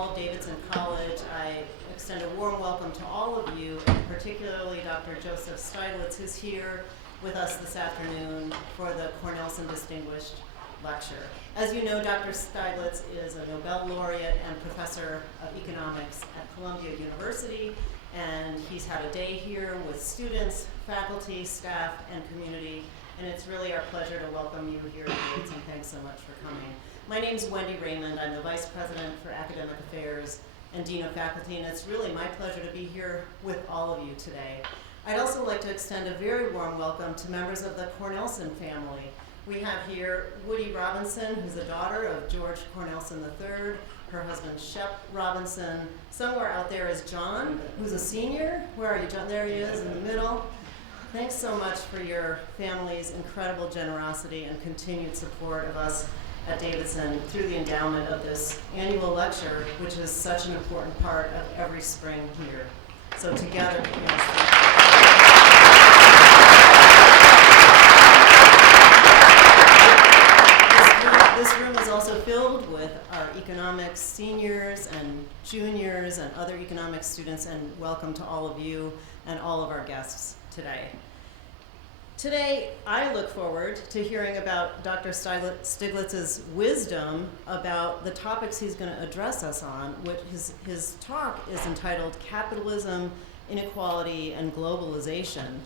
all of Davidson College. I extend a warm welcome to all of you, and particularly Dr. Joseph Stiglitz, who's here with us this afternoon for the Cornelson Distinguished Lecturer. As you know, Dr. Stiglitz is a Nobel Laureate and Professor of Economics at Columbia University, and he's had a day here with students, faculty, staff, and community, and it's really our pleasure to welcome you here at Davidson. Thanks so much for coming. My name's Wendy Raymond. I'm the Vice President for Academic Affairs and Dean of Faculty, and it's really my pleasure to be here with all of you today. I'd also like to extend a very warm welcome to members of the Cornelson family. We have here Woody Robinson, who's the daughter of George Cornelson III, her husband Shep Robinson. Somewhere out there is John, who's a senior. Where are you, John? There he is in the middle. Thanks so much for your family's incredible generosity and continued support of us at Davidson through the endowment of this annual lecture, which is such an important part of every spring here. So together, this room is also filled with our economics seniors and juniors and other economics students, and welcome to all of you and all of our guests today. Today, I look forward to hearing about Dr. Stiglitz's wisdom about the topics he's going to address us on, which his talk is entitled Capitalism, Inequality, and Globalization.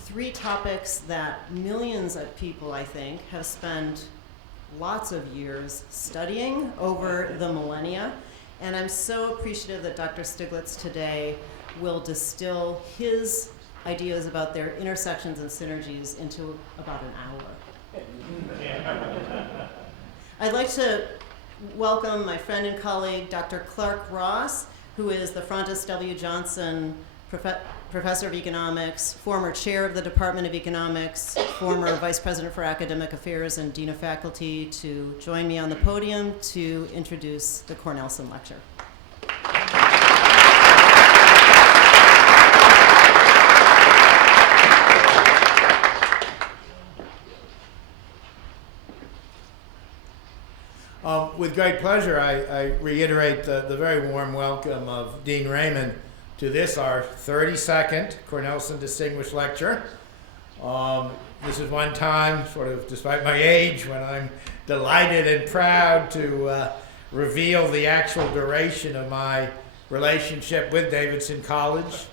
3 topics that millions of people, I think, have spent lots of years studying over the millennia. And I'm so appreciative that Dr. Stiglitz today will distill his ideas about their intersections and synergies into about an hour. I'd like to welcome my friend and colleague, Dr. Clark Ross, who is the Francis W. Johnson Professor of Economics, former chair of the Department of Economics, former Vice President for Academic Affairs and Dean of Faculty, to join me on the podium to introduce the Cornelson Lecture. With great pleasure, I reiterate the very warm welcome of Dean Raymond to this, our 32nd Cornelson Distinguished Lecture. This is one time, sort of despite my age, when I'm delighted and proud to reveal the actual duration of my relationship with Davidson College.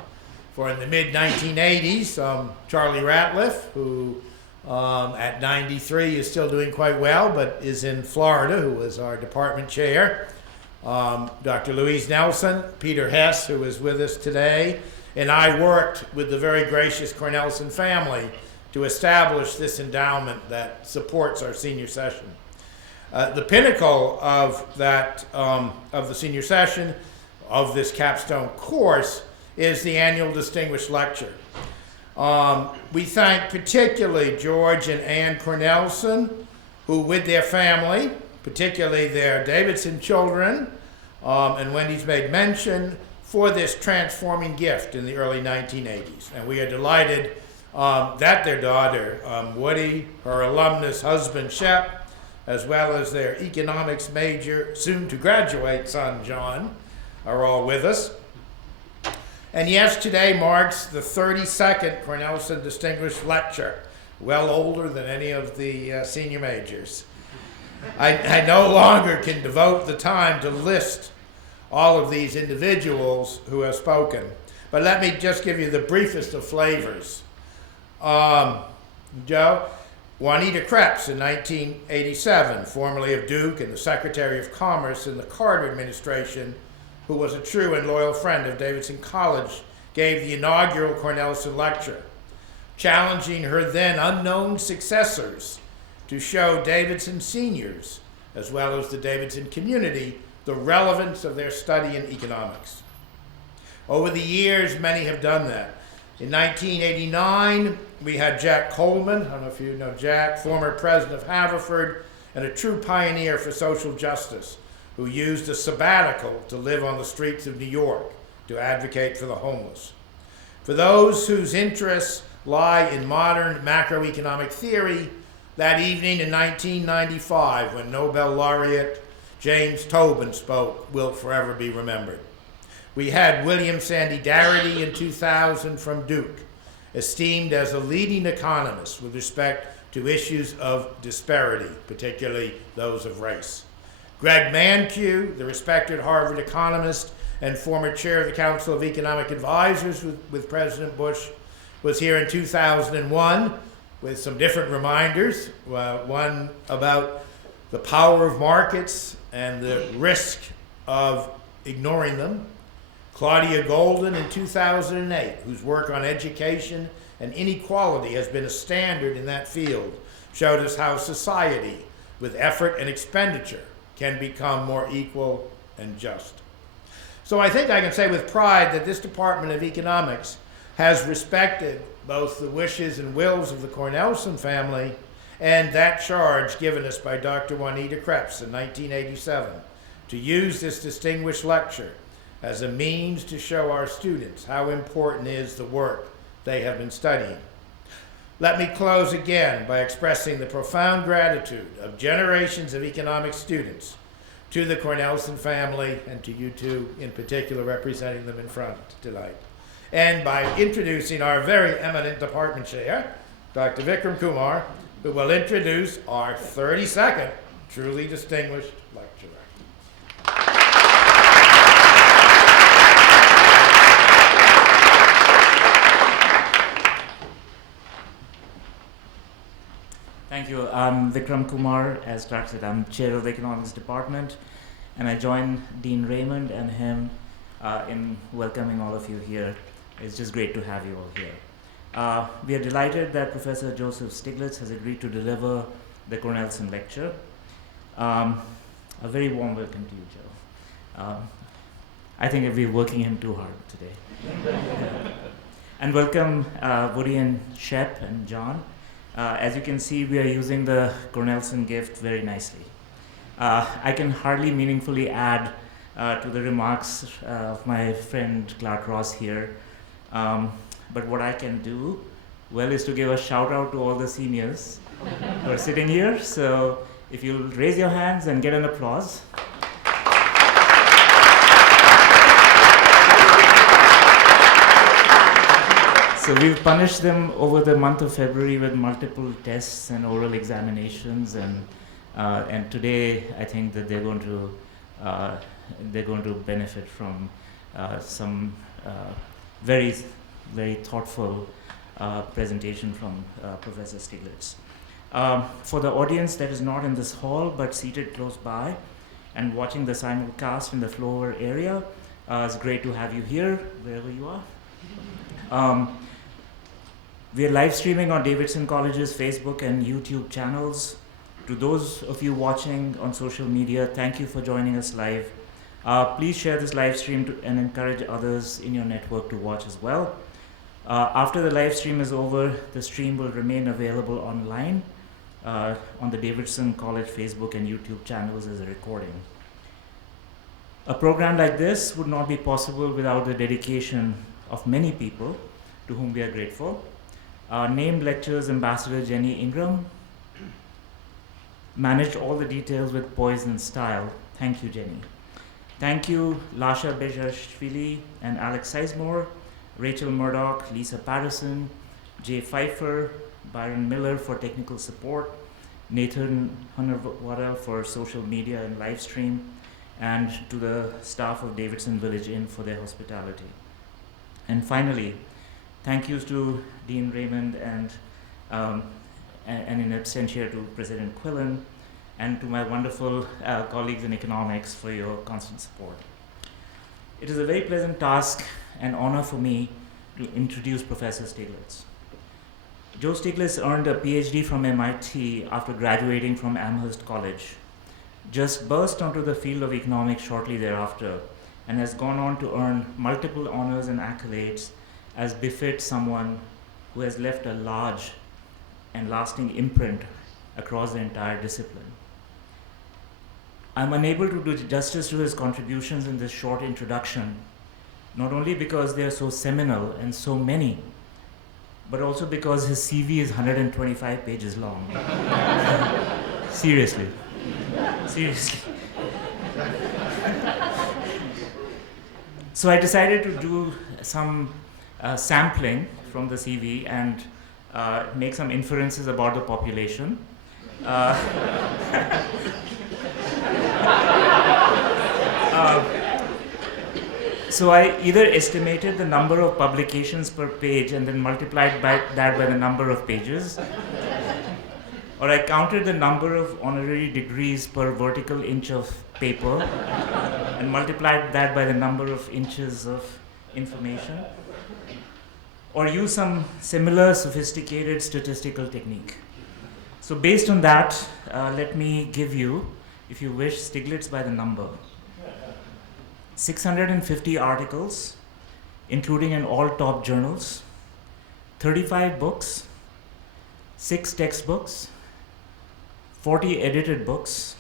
For in the mid-1980s, Charlie Ratliff, who at 93 is still doing quite well, but is in Florida, who was our department chair. Dr. Louise Nelson, Peter Hess, who is with us today, and I worked with the very gracious Cornelson family to establish this endowment that supports our senior session. The pinnacle of that, of the senior session, of this capstone course, is the annual Distinguished Lecture. We thank particularly George and Ann Cornelson, who with their family, particularly their Davidson children, and Wendy's made mention, for this transforming gift in the early 1980s. And we are delighted that their daughter, Woody, her alumnus husband, Shep, as well as their economics major, soon to graduate son, John, are all with us. And yes, today marks the 32nd Cornelson Distinguished Lecture, well older than any of the senior majors. I no longer can devote the time to list all of these individuals who have spoken, but let me just give you the briefest of flavors. Joe, Juanita Krebs in 1987, formerly of Duke and the Secretary of Commerce in the Carter administration, who was a true and loyal friend of Davidson College, gave the inaugural Cornelson Lecture, challenging her then unknown successors to show Davidson seniors, as well as the Davidson community, the relevance of their study in economics. Over the years, many have done that. In 1989, we had Jack Coleman, I don't know if you know Jack, former president of Haverford, and a true pioneer for social justice, who used a sabbatical to live on the streets of New York to advocate for the homeless. For those whose interests lie in modern macroeconomic theory, that evening in 1995, when Nobel Laureate James Tobin spoke will forever be remembered. We had William Sandy Darity in 2000 from Duke, esteemed as a leading economist with respect to issues of disparity, particularly those of race. Greg Mankiw, the respected Harvard economist and former chair of the Council of Economic Advisors with President Bush, was here in 2001 with some different reminders, one about the power of markets and the risk of ignoring them. Claudia Golden in 2008, whose work on education and inequality has been a standard in that field, showed us how society, with effort and expenditure, can become more equal and just. So I think I can say with pride that this Department of Economics has respected both the wishes and wills of the Cornelson family and that charge given us by Dr. Juanita Krebs in 1987 to use this distinguished lecture as a means to show our students how important is the work they have been studying. Let me close again by expressing the profound gratitude of generations of economics students to the Cornelson family and to you two in particular representing them in front tonight. And by introducing our very eminent department chair, Dr. Vikram Kumar, who will introduce our 32nd truly distinguished lecturer. Thank you. I'm Vikram Kumar. As Clark said, I'm chair of the economics department, and I join Dean Raymond and him in welcoming all of you here. It's just great to have you all here. We are delighted that Professor Joseph Stiglitz has agreed to deliver the Cornelson lecture. A very warm welcome to you, Joe. I think we're working him too hard today. And welcome Woody and Shep and John. As you can see, we are using the Cornelson gift very nicely. I can hardly meaningfully add to the remarks of my friend Clark Ross here. But what I can do, well, is to give a shout out to all the seniors who are sitting here. So if you'll raise your hands and get an applause. So we've punished them over the month of February with multiple tests and oral examinations, and today I think that they're going to benefit from some very, very thoughtful presentation from Professor Stiglitz. For the audience that is not in this hall but seated close by and watching the simulcast in the floor area, it's great to have you here, wherever you are. We are live streaming on Davidson College's Facebook and YouTube channels. To those of you watching on social media, thank you for joining us live. Please share this live stream and encourage others in your network to watch as well. After the live stream is over, the stream will remain available online on the Davidson College Facebook and YouTube channels as a recording. A program like this would not be possible without the dedication of many people to whom we are grateful. Named lecturers Ambassador Jenny Ingram managed all the details with poise and style. Thank you, Jenny. Thank you, Lasha Bejashvili and Alex Sizemore, Rachel Murdoch, Lisa Patterson, Jay Pfeiffer, Byron Miller for technical support, Nathan Hunarwada for social media and live stream, and to the staff of Davidson Village Inn for their hospitality. And finally, thank yous to Dean Raymond and in absentia to President Quillen, and to my wonderful colleagues in economics for your constant support. It is a very pleasant task and honor for me to introduce Professor Stiglitz. Joe Stiglitz earned a PhD from MIT after graduating from Amherst College, just burst onto the field of economics shortly thereafter, and has gone on to earn multiple honors and accolades as befits someone who has left a large and lasting imprint across the entire discipline. I'm unable to do justice to his contributions in this short introduction, not only because they are so seminal and so many, but also because his CV is 125 pages long. Seriously. So I decided to do some sampling from the CV and make some inferences about the population. So I either estimated the number of publications per page and then multiplied that by the number of pages, or I counted the number of honorary degrees per vertical inch of paper and multiplied that by the number of inches of information, or used some similar sophisticated statistical technique. So based on that, let me give you, if you wish, Stiglitz by the number. 650 articles, including in all top journals, 35 books, 6 textbooks, 40 edited books,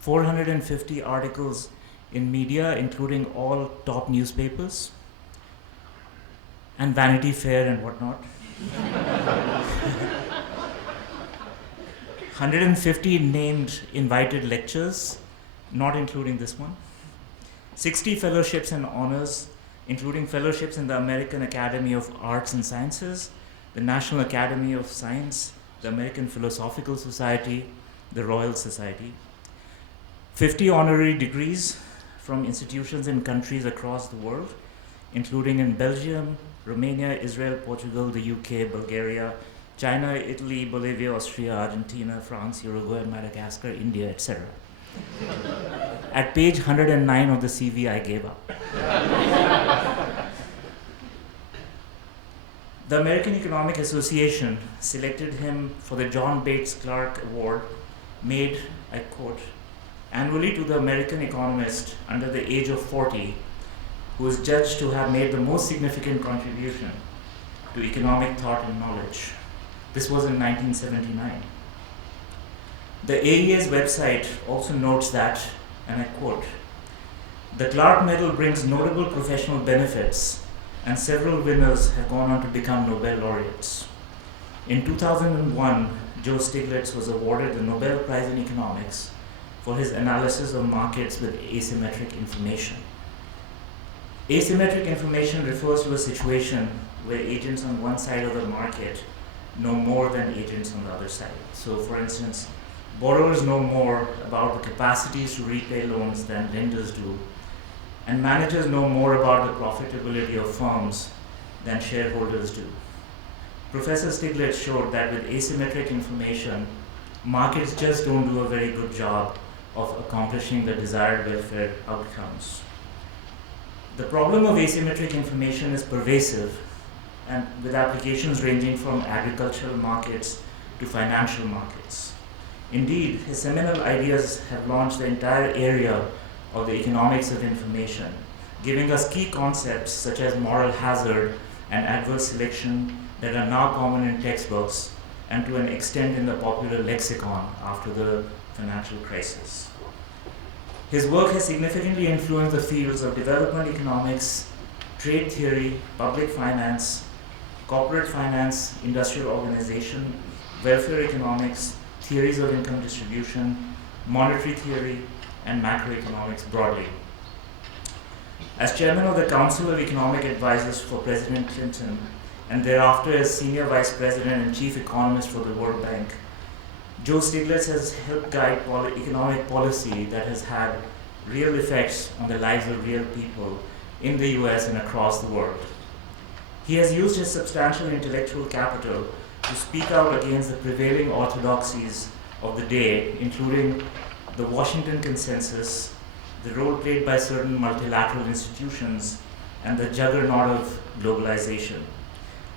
450 articles in media, including all top newspapers, and Vanity Fair and whatnot. 150 named invited lectures, not including this one. 60 fellowships and honors, including fellowships in the American Academy of Arts and Sciences, the National Academy of Science, the American Philosophical Society, the Royal Society. 50 honorary degrees from institutions in countries across the world, including in Belgium, Romania, Israel, Portugal, the UK, Bulgaria, China, Italy, Bolivia, Austria, Argentina, France, Uruguay, Madagascar, India, etc. At page 109 of the CV, I gave up. The American Economic Association selected him for the John Bates Clark Award, made, I quote, annually to the American economist under the age of 40, who is judged to have made the most significant contribution to economic thought and knowledge. This was in 1979. The AEA's website also notes that, and I quote, the Clark Medal brings notable professional benefits, and several winners have gone on to become Nobel laureates. In 2001, Joe Stiglitz was awarded the Nobel Prize in Economics for his analysis of markets with asymmetric information. Asymmetric information refers to a situation where agents on one side of the market know more than agents on the other side. So, for instance, borrowers know more about the capacities to repay loans than lenders do, and managers know more about the profitability of firms than shareholders do. Professor Stiglitz showed that with asymmetric information, markets just don't do a very good job of accomplishing the desired welfare outcomes. The problem of asymmetric information is pervasive, and with applications ranging from agricultural markets to financial markets. Indeed, his seminal ideas have launched the entire area of the economics of information, giving us key concepts such as moral hazard and adverse selection that are now common in textbooks and to an extent in the popular lexicon after the financial crisis. His work has significantly influenced the fields of development economics, trade theory, public finance, corporate finance, industrial organization, welfare economics, theories of income distribution, monetary theory, and macroeconomics broadly. As chairman of the Council of Economic Advisors for President Clinton, and thereafter as senior vice president and chief economist for the World Bank, Joe Stiglitz has helped guide economic policy that has had real effects on the lives of real people in the US and across the world. He has used his substantial intellectual capital to speak out against the prevailing orthodoxies of the day, including the Washington Consensus, the role played by certain multilateral institutions, and the juggernaut of globalization.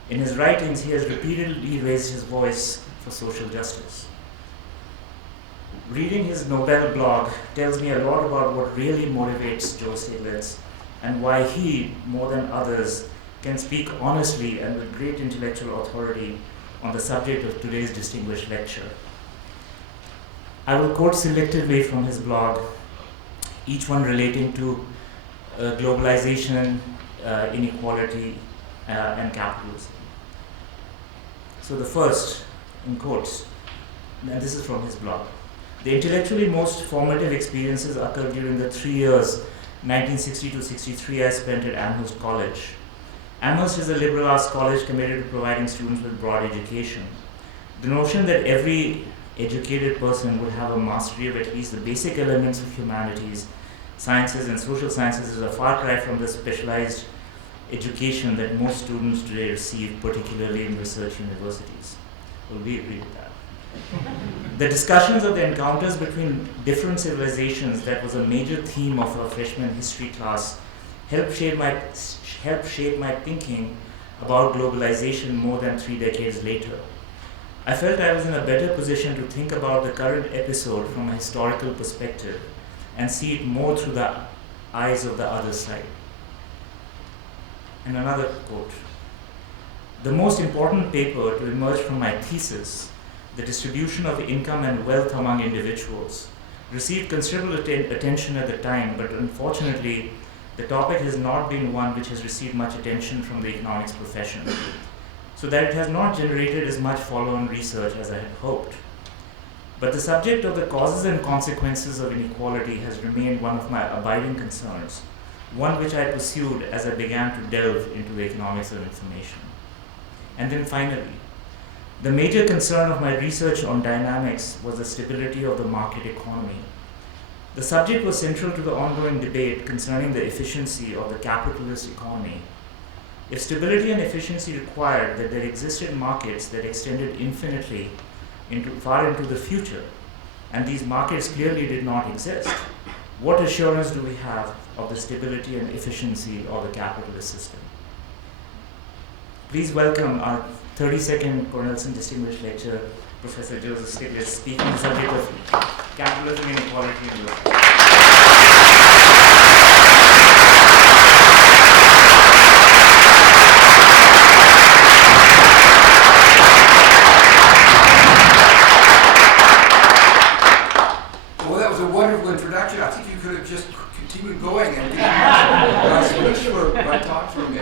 In his writings, he has repeatedly raised his voice for social justice. Reading his Nobel blog tells me a lot about what really motivates Joe Stiglitz and why he, more than others, can speak honestly and with great intellectual authority on the subject of today's distinguished lecture. I will quote selectively from his blog, each one relating to globalization, inequality, and capitalism. So the first, in quotes, and this is from his blog. The intellectually most formative experiences occur during the 3 years 1960 to 63 I spent at Amherst College. Amherst is a liberal arts college committed to providing students with broad education. The notion that every educated person would have a mastery of at least the basic elements of humanities, sciences, and social sciences is a far cry from the specialized education that most students today receive, particularly in research universities. Well, we agree with that. The discussions of the encounters between different civilizations that was a major theme of our freshman history class helped shape my thinking about globalization more than 3 decades later. I felt I was in a better position to think about the current episode from a historical perspective and see it more through the eyes of the other side. And another quote. The most important paper to emerge from my thesis, The Distribution of Income and Wealth Among Individuals, received considerable attention at the time, but unfortunately, the topic has not been one which has received much attention from the economics profession, so that it has not generated as much follow-on research as I had hoped. But the subject of the causes and consequences of inequality has remained one of my abiding concerns, one which I pursued as I began to delve into the economics of information. And then finally, the major concern of my research on dynamics was the stability of the market economy. The subject was central to the ongoing debate concerning the efficiency of the capitalist economy. If stability and efficiency required that there existed markets that extended infinitely far into the future, and these markets clearly did not exist, what assurance do we have of the stability and efficiency of the capitalist system? Please welcome our 32nd Cornelson Distinguished Lecturer, Professor Joseph Stiglitz, speaking on the subject of capitalism, inequality, and wealth. Well, that was a wonderful introduction. I think you could have just continued going and my speech for my talk for me.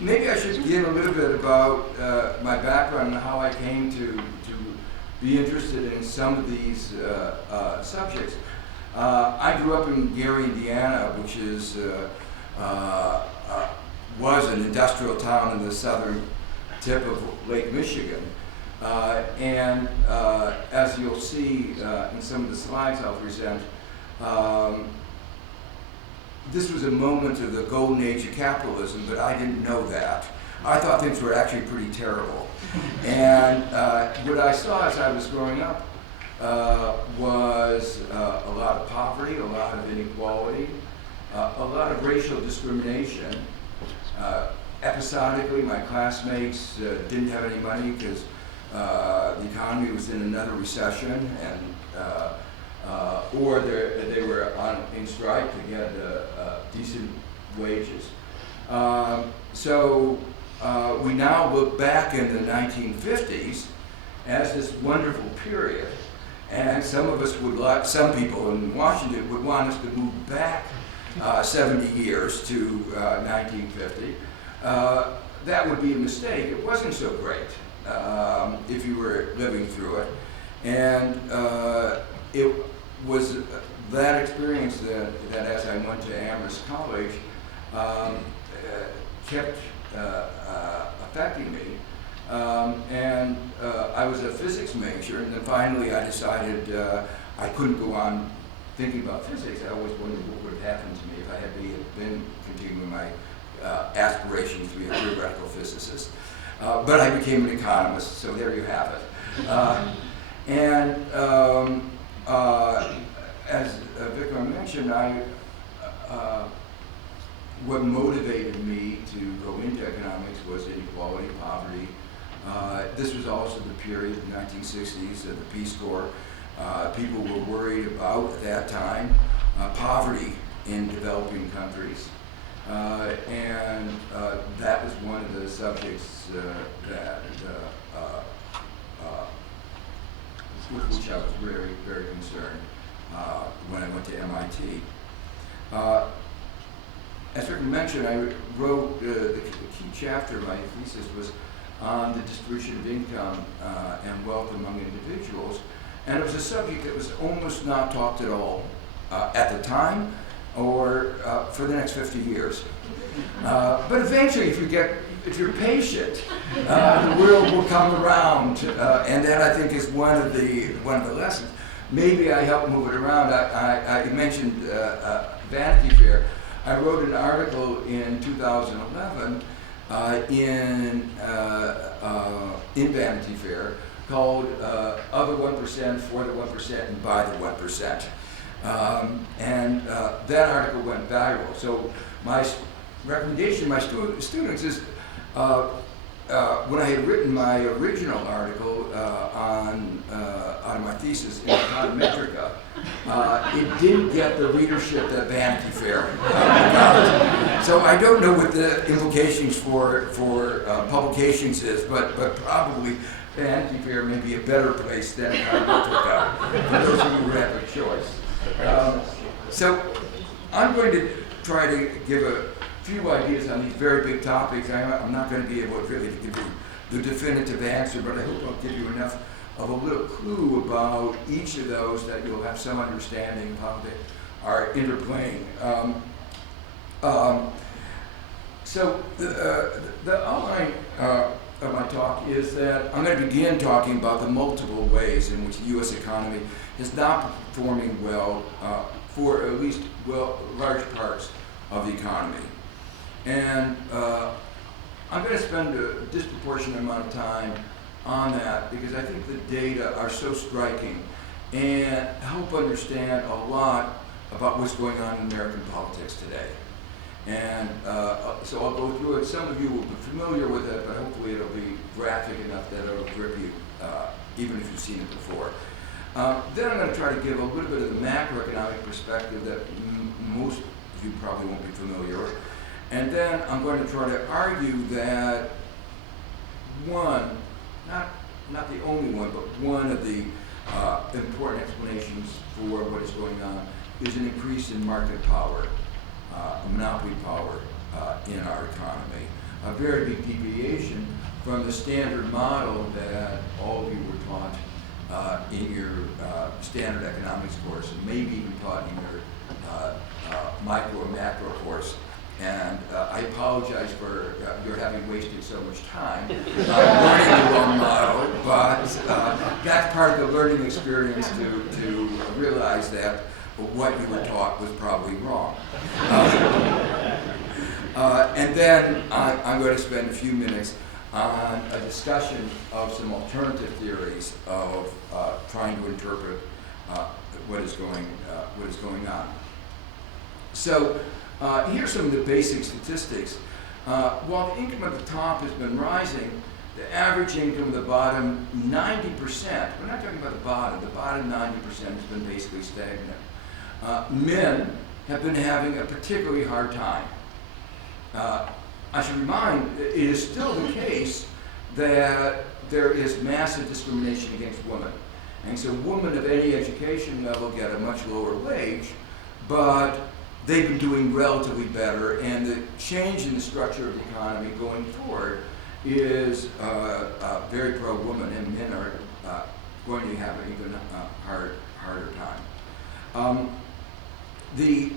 Maybe I should begin a little bit about my background and how I came to be interested in some of these subjects. I grew up in Gary, Indiana, which is was an industrial town in the southern tip of Lake Michigan. And as you'll see in some of the slides I'll present, this was a moment of the golden age of capitalism, but I didn't know that. I thought things were actually pretty terrible. And what I saw as I was growing up was a lot of poverty, a lot of inequality, a lot of racial discrimination. Episodically, my classmates didn't have any money because the economy was in another recession, and or they were in strike to get decent wages. So we now look back in the 1950s as this wonderful period, and some of us would like, some people in Washington would want us to move back 70 years to 1950. That would be a mistake. It wasn't so great if you were living through it. And it was that experience that as I went to Amherst College kept affecting me. And I was a physics major, and then finally I decided I couldn't go on thinking about physics. I always wondered what would have happened to me if I had been continuing my aspirations to be a theoretical physicist. But I became an economist, so there you have it. As Vikram mentioned, what motivated me to go into economics was inequality, poverty. This was also the period, the 1960s, of the Peace Corps. People were worried about, at that time, poverty in developing countries. And that was one of the subjects with which I was very, very concerned when I went to MIT. As Rick mentioned, I wrote the key chapter of my thesis was on the distribution of income and wealth among individuals, and it was a subject that was almost not talked at all at the time, or for the next 50 years. But eventually, if you're patient, the world will come around, and that I think is one of the lessons. Maybe I helped move it around. I mentioned Vanity Fair. I wrote an article in 2011 in Vanity Fair called "Of the 1%, For the 1%, and By the 1%," and that article went viral. So my recommendation to my students is, when I had written my original article out of my thesis in Econometrica, it didn't get the readership that Vanity Fair got. So I don't know what the implications for publications is, but probably Vanity Fair may be a better place than Econometrica for those of you who have a choice. So I'm going to try to give a few ideas on these very big topics. I'm not going to be able really to give you the definitive answer, but I hope I'll give you enough of a little clue about each of those that you'll have some understanding of how they are interplaying. So the outline of my talk is that I'm going to begin talking about the multiple ways in which the U.S. economy is not performing well for at least large parts of the economy. And I'm going to spend a disproportionate amount of time on that because I think the data are so striking and help understand a lot about what's going on in American politics today. And so I'll go through it. Some of you will be familiar with it, but hopefully it'll be graphic enough that it'll grip you, even if you've seen it before. Then I'm going to try to give a little bit of the macroeconomic perspective that most of you probably won't be familiar with. And then I'm going to try to argue that one, not the only one, but one of the important explanations for what is going on is an increase in market power, monopoly power in our economy. A very big deviation from the standard model that all of you were taught in your standard economics course, and maybe even taught in your micro and macro course. And I apologize for your having wasted so much time learning the wrong model, but that's part of the learning experience to realize that what you were taught was probably wrong. And then I'm going to spend a few minutes on a discussion of some alternative theories of trying to interpret what is going on. So here's some of the basic statistics. While the income at the top has been rising, the average income of the bottom 90%, we're not talking about the bottom 90% has been basically stagnant. Men have been having a particularly hard time. I should remind, it is still the case that there is massive discrimination against women. And so women of any education level get a much lower wage, but they've been doing relatively better, and the change in the structure of the economy going forward is very pro-woman, and men are going to have an even harder time. The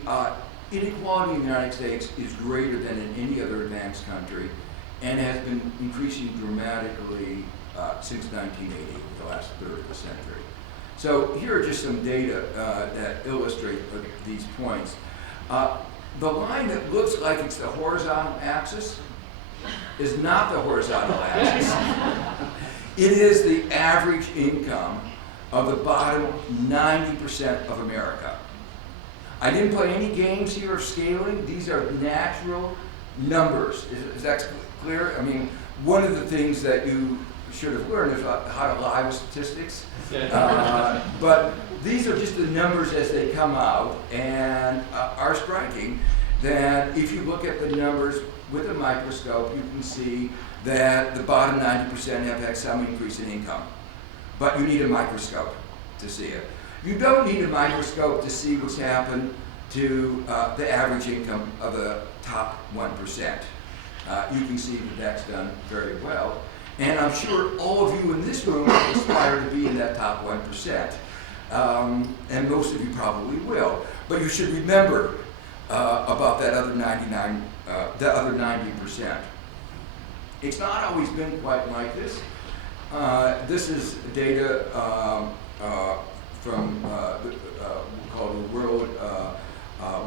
inequality in the United States is greater than in any other advanced country, and has been increasing dramatically since 1980, the last third of the century. So here are just some data that illustrate these points. The line that looks like it's the horizontal axis is not the horizontal axis. It is the average income of the bottom 90% of America. I didn't play any games here of scaling. These are natural numbers. Is that clear? I mean, one of the things that you should have learned is how to lie with statistics. But these are just the numbers as they come out, and are striking that if you look at the numbers with a microscope, you can see that the bottom 90% have had some increase in income. But you need a microscope to see it. You don't need a microscope to see what's happened to the average income of the top 1%. You can see that that's done very well. And I'm sure all of you in this room aspire to be in that top 1%. And most of you probably will. But you should remember about that other 90%. It's not always been quite like this. This is data from called the World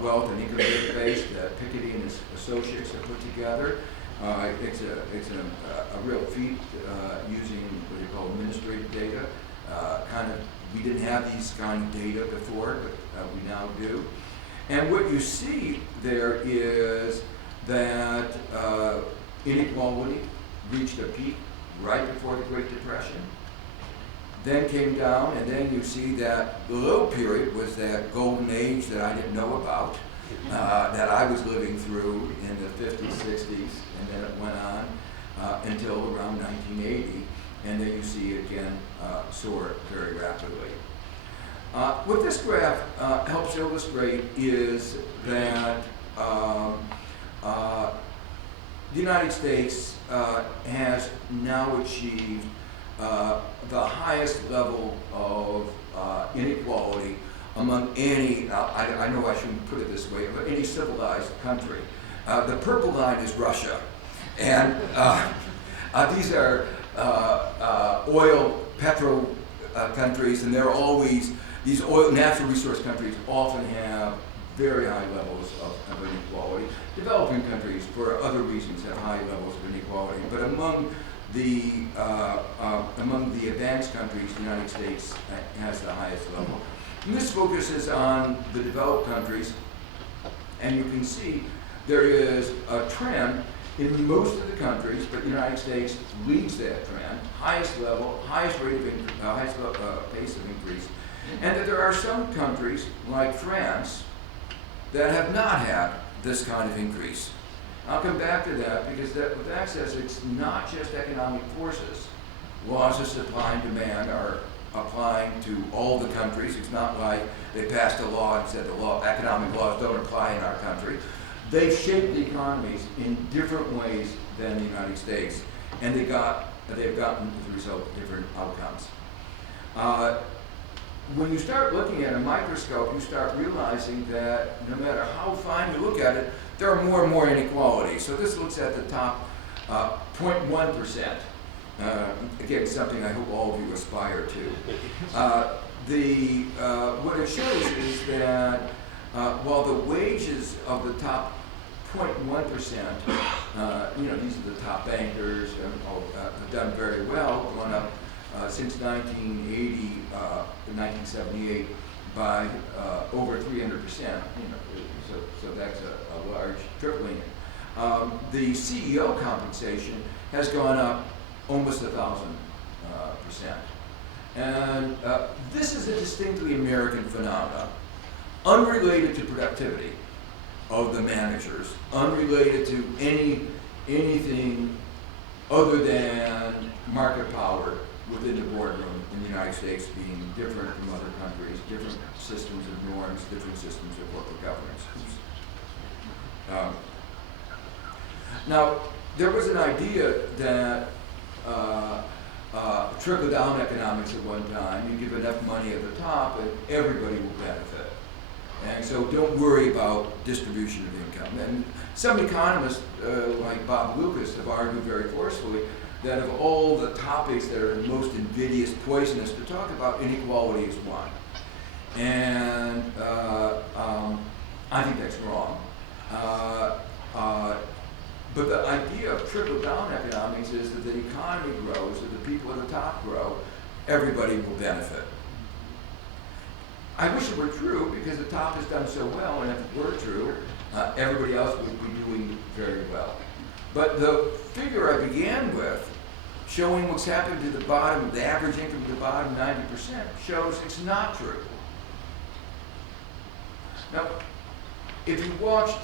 Wealth and Income Database that Piketty and his associates have put together. It's a real feat using what they call administrative data. We didn't have these kind of data before, but we now do. And what you see there is that inequality reached a peak right before the Great Depression, then came down, and then you see that the low period was that golden age that I didn't know about, that I was living through in the 50s, 60s, and then it went on until around 1980, and then you see it again soar very rapidly. What this graph helps illustrate is that the United States has now achieved the highest level of inequality among any, I know I shouldn't put it this way, but any civilized country. The purple line is Russia. And these are oil, petro countries, and they're always, these oil, natural resource countries often have very high levels of inequality. Developing countries, for other reasons, have high levels of inequality. But among the advanced countries, the United States has the highest level. And this focuses on the developed countries, and you can see there is a trend in most of the countries, but the United States leads that trend, highest level, highest rate of pace of increase, and that there are some countries, like France, that have not had this kind of increase. I'll come back to that because with access, it's not just economic forces. Laws of supply and demand are applying to all the countries. It's not like they passed a law and said economic laws don't apply in our country. They've shaped the economies in different ways than the United States, and they've gotten, as a result, different outcomes. When you start looking at a microscope, you start realizing that no matter how fine you look at it, there are more and more inequalities. So this looks at the top 0.1%. Again, something I hope all of you aspire to. What it shows is that while the wages of the top 0.1%, these are the top bankers, have done very well, gone up since 1980 to 1978 by over 300%. So that's a large tripling. The CEO compensation has gone up almost 1,000%. And this is a distinctly American phenomenon, unrelated to productivity of the managers, unrelated to anything other than market power within the boardroom in the United States being different from other countries, different systems of norms, different systems of corporate governance. Now, there was an idea that trickle-down economics at one time, you give enough money at the top and everybody will benefit. And so don't worry about distribution of income. And some economists, like Bob Lucas, have argued very forcefully that of all the topics that are most invidious, poisonous to talk about, inequality is one. And I think that's wrong. But the idea of trickle-down economics is that the economy grows, that the people at the top grow, everybody will benefit. I wish it were true because the top has done so well, and if it were true, everybody else would be doing very well. But the figure I began with, showing what's happened to the bottom, the average income of the bottom 90%, shows it's not true. Now, if you watched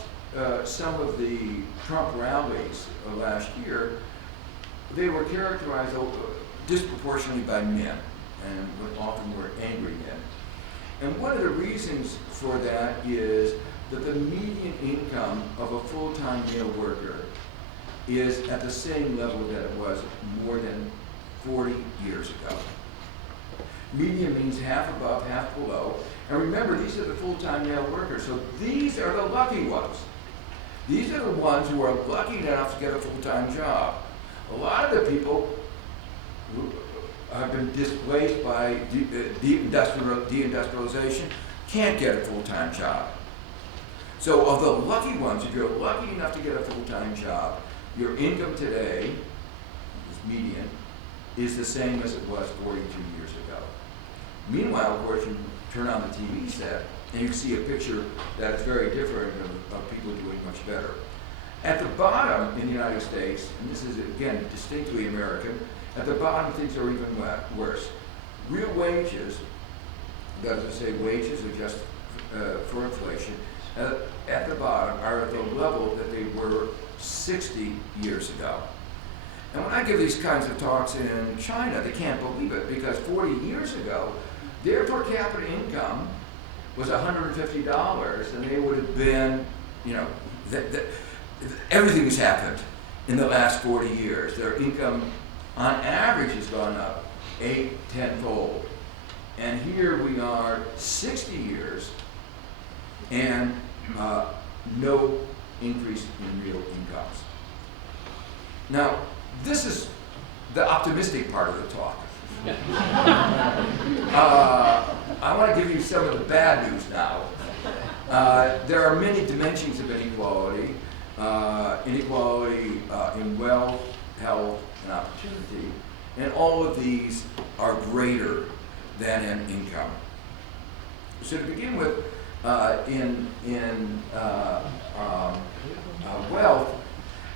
some of the Trump rallies last year, they were characterized disproportionately by men, and often were angry men. And one of the reasons for that is that the median income of a full-time male worker is at the same level that it was more than 40 years ago. Median means half above, half below. And remember, these are the full-time male workers, so these are the lucky ones. These are the ones who are lucky enough to get a full-time job. A lot of the people who have been displaced by deindustrialization can't get a full-time job. So of the lucky ones, if you're lucky enough to get a full-time job, your income today, this median, is the same as it was 42 years ago. Meanwhile, of course, you turn on the TV set and you see a picture that is very different of people doing much better. At the bottom in the United States, and this is again distinctly American, at the bottom things are even worse. Real wages, that is to say wages adjust for inflation, at the bottom are at the level that they were 60 years ago. And when I give these kinds of talks in China, they can't believe it, because 40 years ago, their per capita income was $150, and they would have been, you know, everything has happened in the last 40 years. Their income, on average, has gone up 8-10-fold. And here we are, 60 years, and no increase in real incomes. Now, this is the optimistic part of the talk. I want to give you some of the bad news now. There are many dimensions of inequality. Inequality in wealth, health, and opportunity. And all of these are greater than in income. So to begin with, in wealth,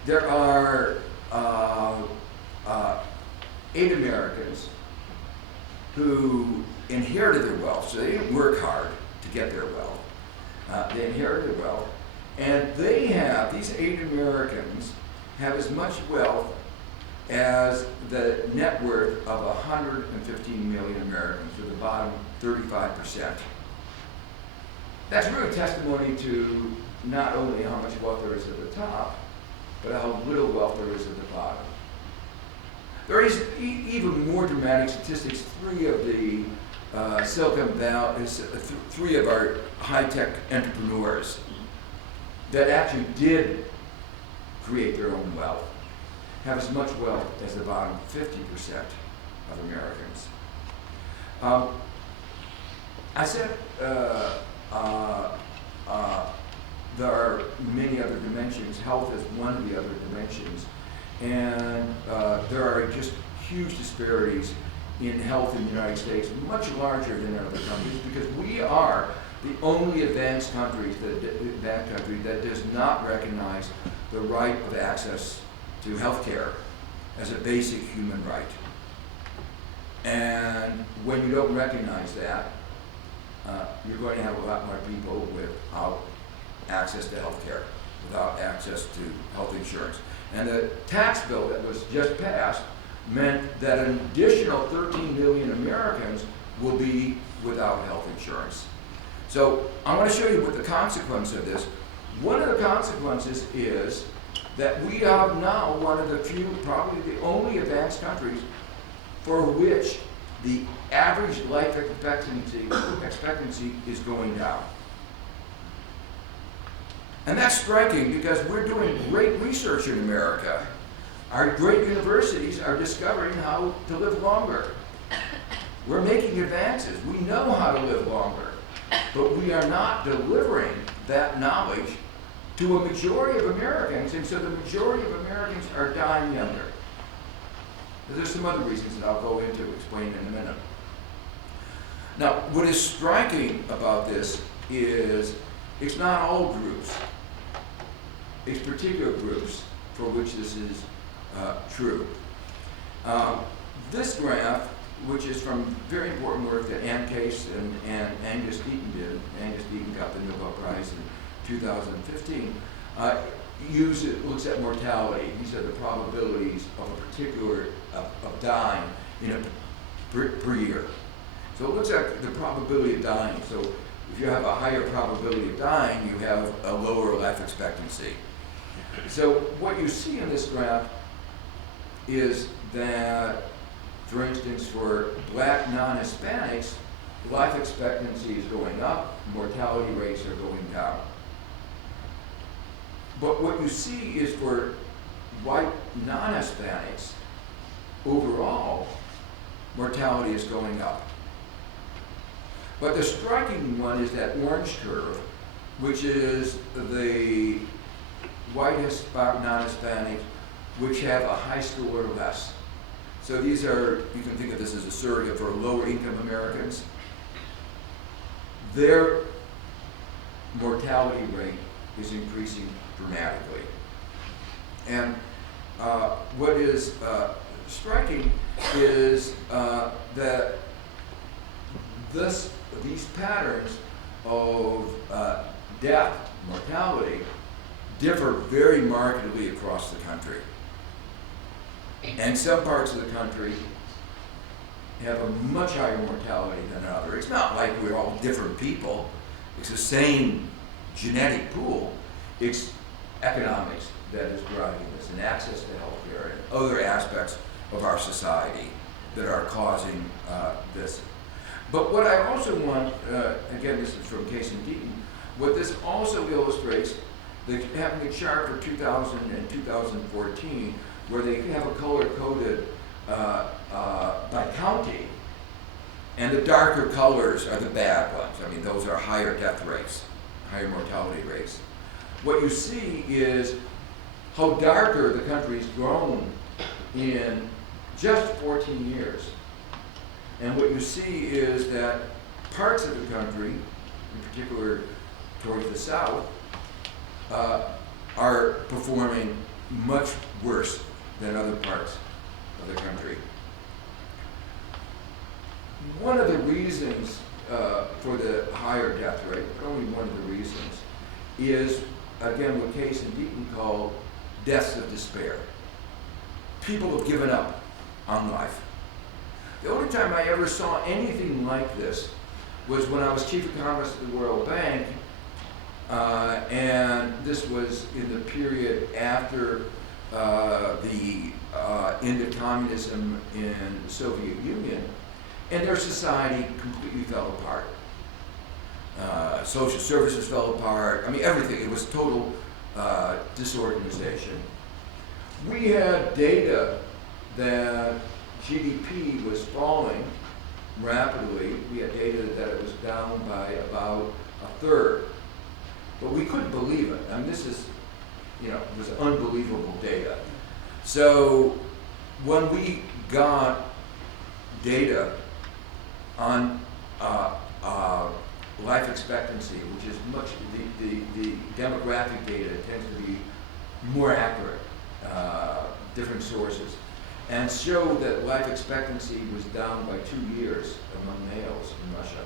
there are 8 Americans who inherited their wealth. So they didn't work hard to get their wealth. They inherited their wealth. And they have, these 8 Americans have as much wealth as the net worth of 115 million Americans, to the bottom 35%. That's really testimony to not only how much wealth there is at the top, but how little wealth there is at the bottom. There is even more dramatic statistics. 3 of the Silicon Valley, 3 of our high-tech entrepreneurs that actually did create their own wealth have as much wealth as the bottom 50% of Americans. I said there are many other dimensions. Health is one of the other dimensions. And there are just huge disparities in health in the United States, much larger than in other countries, because we are the only advanced country that does not recognize the right of access to health care as a basic human right. And when you don't recognize that, you're going to have a lot more people without access to health care, without access to health insurance. And the tax bill that was just passed meant that an additional 13 million Americans will be without health insurance. So I want to show you what the consequence of this. One of the consequences is that we are now one of the few, probably the only advanced countries for which the average life expectancy is going down. And that's striking because we're doing great research in America. Our great universities are discovering how to live longer. We're making advances. We know how to live longer, but we are not delivering that knowledge to a majority of Americans, and so the majority of Americans are dying younger. There's some other reasons that I'll go into, explain in a minute. Now, what is striking about this is it's not all groups. It's particular groups for which this is true. This graph, which is from very important work that Ann Case and Angus Deaton did. Angus Deaton got the Nobel Prize in 2015. Looks at mortality. These are the probabilities of a particular of dying per year. So it looks at the probability of dying. So if you have a higher probability of dying, you have a lower life expectancy. So what you see in this graph is that For instance, for black non-Hispanics, life expectancy is going up, mortality rates are going down. But what you see is for white non-Hispanics, overall, mortality is going up. But the striking one is that orange curve, which is the white non-Hispanic, which have a high school or less. So these are, you can think of this as a surrogate for lower income Americans. Their mortality rate is increasing dramatically. And what is striking is that these patterns of death, mortality, differ very markedly across the country. And some parts of the country have a much higher mortality than others. It's not like we're all different people. It's the same genetic pool. It's economics that is driving this, and access to healthcare and other aspects of our society that are causing this. But what I also want, again, this is from Case and Deaton, what this also illustrates, having a chart for 2000 and 2014, where they have a color-coded by county, and the darker colors are the bad ones. I mean, those are higher death rates, higher mortality rates. What you see is how darker the country's grown in just 14 years. And what you see is that parts of the country, in particular towards the south, are performing much worse than other parts of the country. One of the reasons for the higher death rate, but only one of the reasons, is again what Case and Deaton call deaths of despair. People have given up on life. The only time I ever saw anything like this was when I was chief economist at the World Bank, and this was in the period after the end of communism in the Soviet Union, and their society completely fell apart. Social services fell apart. I mean, everything. It was total disorganization. We had data that GDP was falling rapidly. We had data that it was down by about a third. But we couldn't believe it. I mean, this is, it was unbelievable data. So when we got data on life expectancy, which is much, the demographic data tends to be more accurate, different sources, and show that life expectancy was down by 2 years among males in Russia.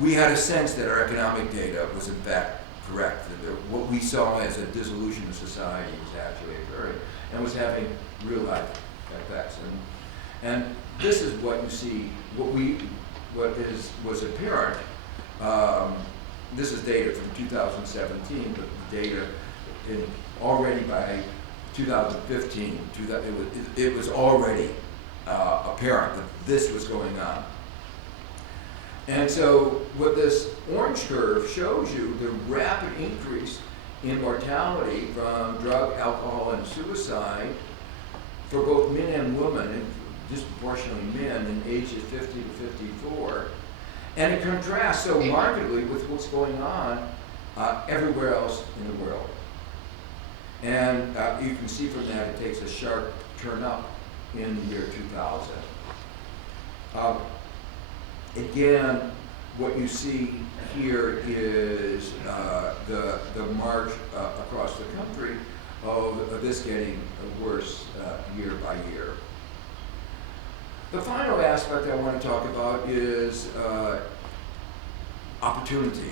We had a sense that our economic data was in fact correct, that what we saw as a dissolution of society was actually occurring and was having real life effects. And this is what you see, was apparent. This is data from 2017, but the data already by 2015, it was already apparent that this was going on. And so what this orange curve shows you, the rapid increase in mortality from drug, alcohol, and suicide for both men and women, and disproportionately men in ages 50 to 54. And it contrasts so markedly with what's going on everywhere else in the world. And you can see from that it takes a sharp turn up in the year 2000. Again, what you see here is the march across the country of this getting worse year by year. The final aspect I want to talk about is opportunity.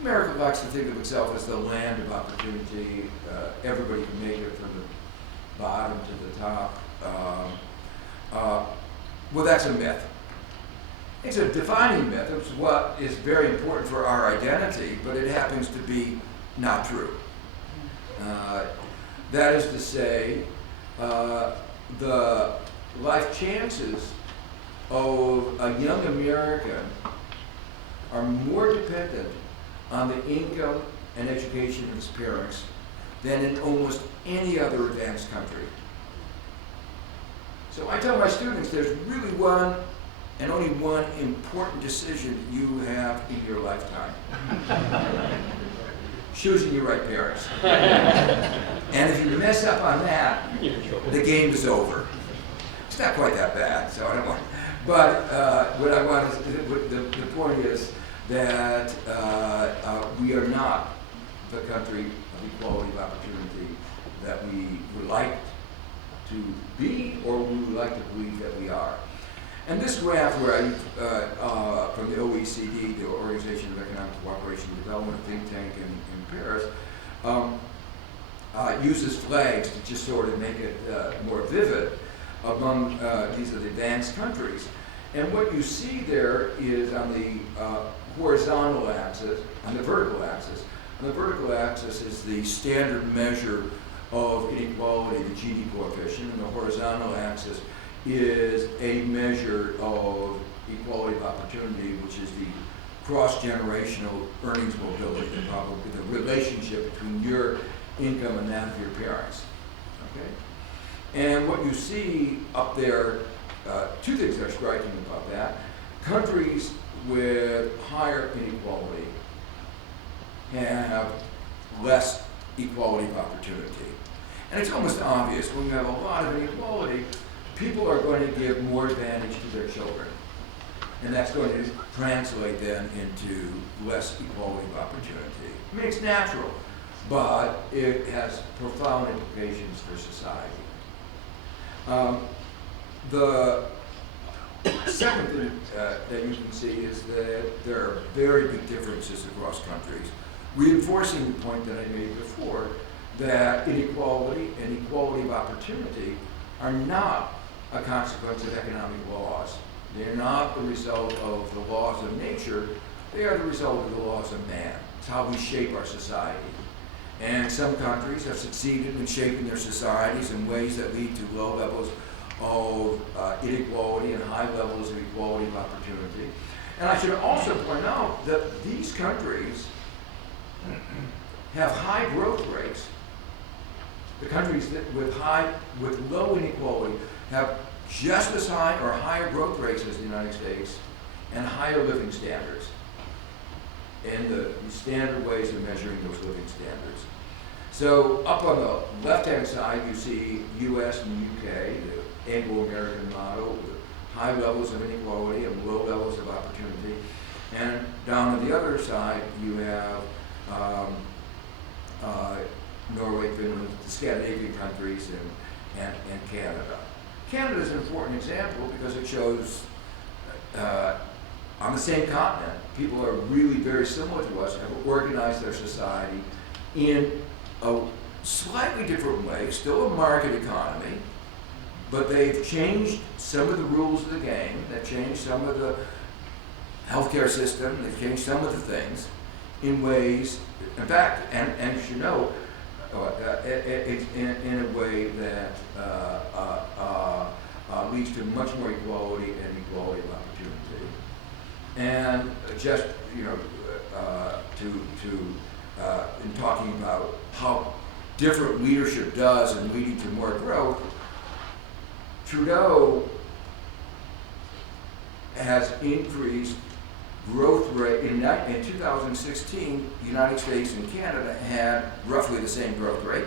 America likes to think of itself as the land of opportunity. Everybody can make it from the bottom to the top. Well, that's a myth. It's a defining myth. It's what is very important for our identity, but it happens to be not true. That is to say, the life chances of a young American are more dependent on the income and education of his parents than in almost any other advanced country. So I tell my students there's really one and only one important decision you have in your lifetime. Choosing your right parents. And if you mess up on that, the game is over. It's not quite that bad, so I don't want. But what I want is, the point is that we are not the country of equality of opportunity that we would like to be, or we would like to believe that we are. And this graph, where from the OECD, the Organization of Economic Cooperation and Development, a think tank in Paris, uses flags to just sort of make it more vivid among these are the advanced countries. And what you see there is on the horizontal axis, on the vertical axis. On the vertical axis is the standard measure of inequality, the Gini coefficient, and the horizontal axis is a measure of equality of opportunity, which is the cross-generational earnings mobility, the relationship between your income and that of your parents. Okay? And what you see up there, two things are striking about that. Countries with higher inequality have less equality of opportunity. And it's almost obvious when you have a lot of inequality, people are going to give more advantage to their children. And that's going to translate then into less equality of opportunity. I mean, it's natural, but it has profound implications for society. The second thing that you can see is that there are very big differences across countries, reinforcing the point that I made before, that inequality and equality of opportunity are not a consequence of economic laws. They're not the result of the laws of nature, they are the result of the laws of man. It's how we shape our society. And some countries have succeeded in shaping their societies in ways that lead to low levels of inequality and high levels of equality of opportunity. And I should also point out that these countries have high growth rates. The countries that with low inequality have just as high or higher growth rates as the United States and higher living standards, and the standard ways of measuring those living standards. So up on the left-hand side, you see US and UK, the Anglo-American model, with high levels of inequality and low levels of opportunity. And down on the other side, you have Norway, Finland, the Scandinavian countries, and Canada. Canada is an important example because it shows on the same continent, people are really very similar to us, have organized their society in a slightly different way, still a market economy, but they've changed some of the rules of the game, they've changed some of the healthcare system, they've changed some of the things in ways, in fact, and you should know, in a way that leads to much more equality and equality of opportunity. And just, you know, in talking about how different leadership does in leading to more growth, Trudeau has increased growth rate. In 2016, the United States and Canada had roughly the same growth rate.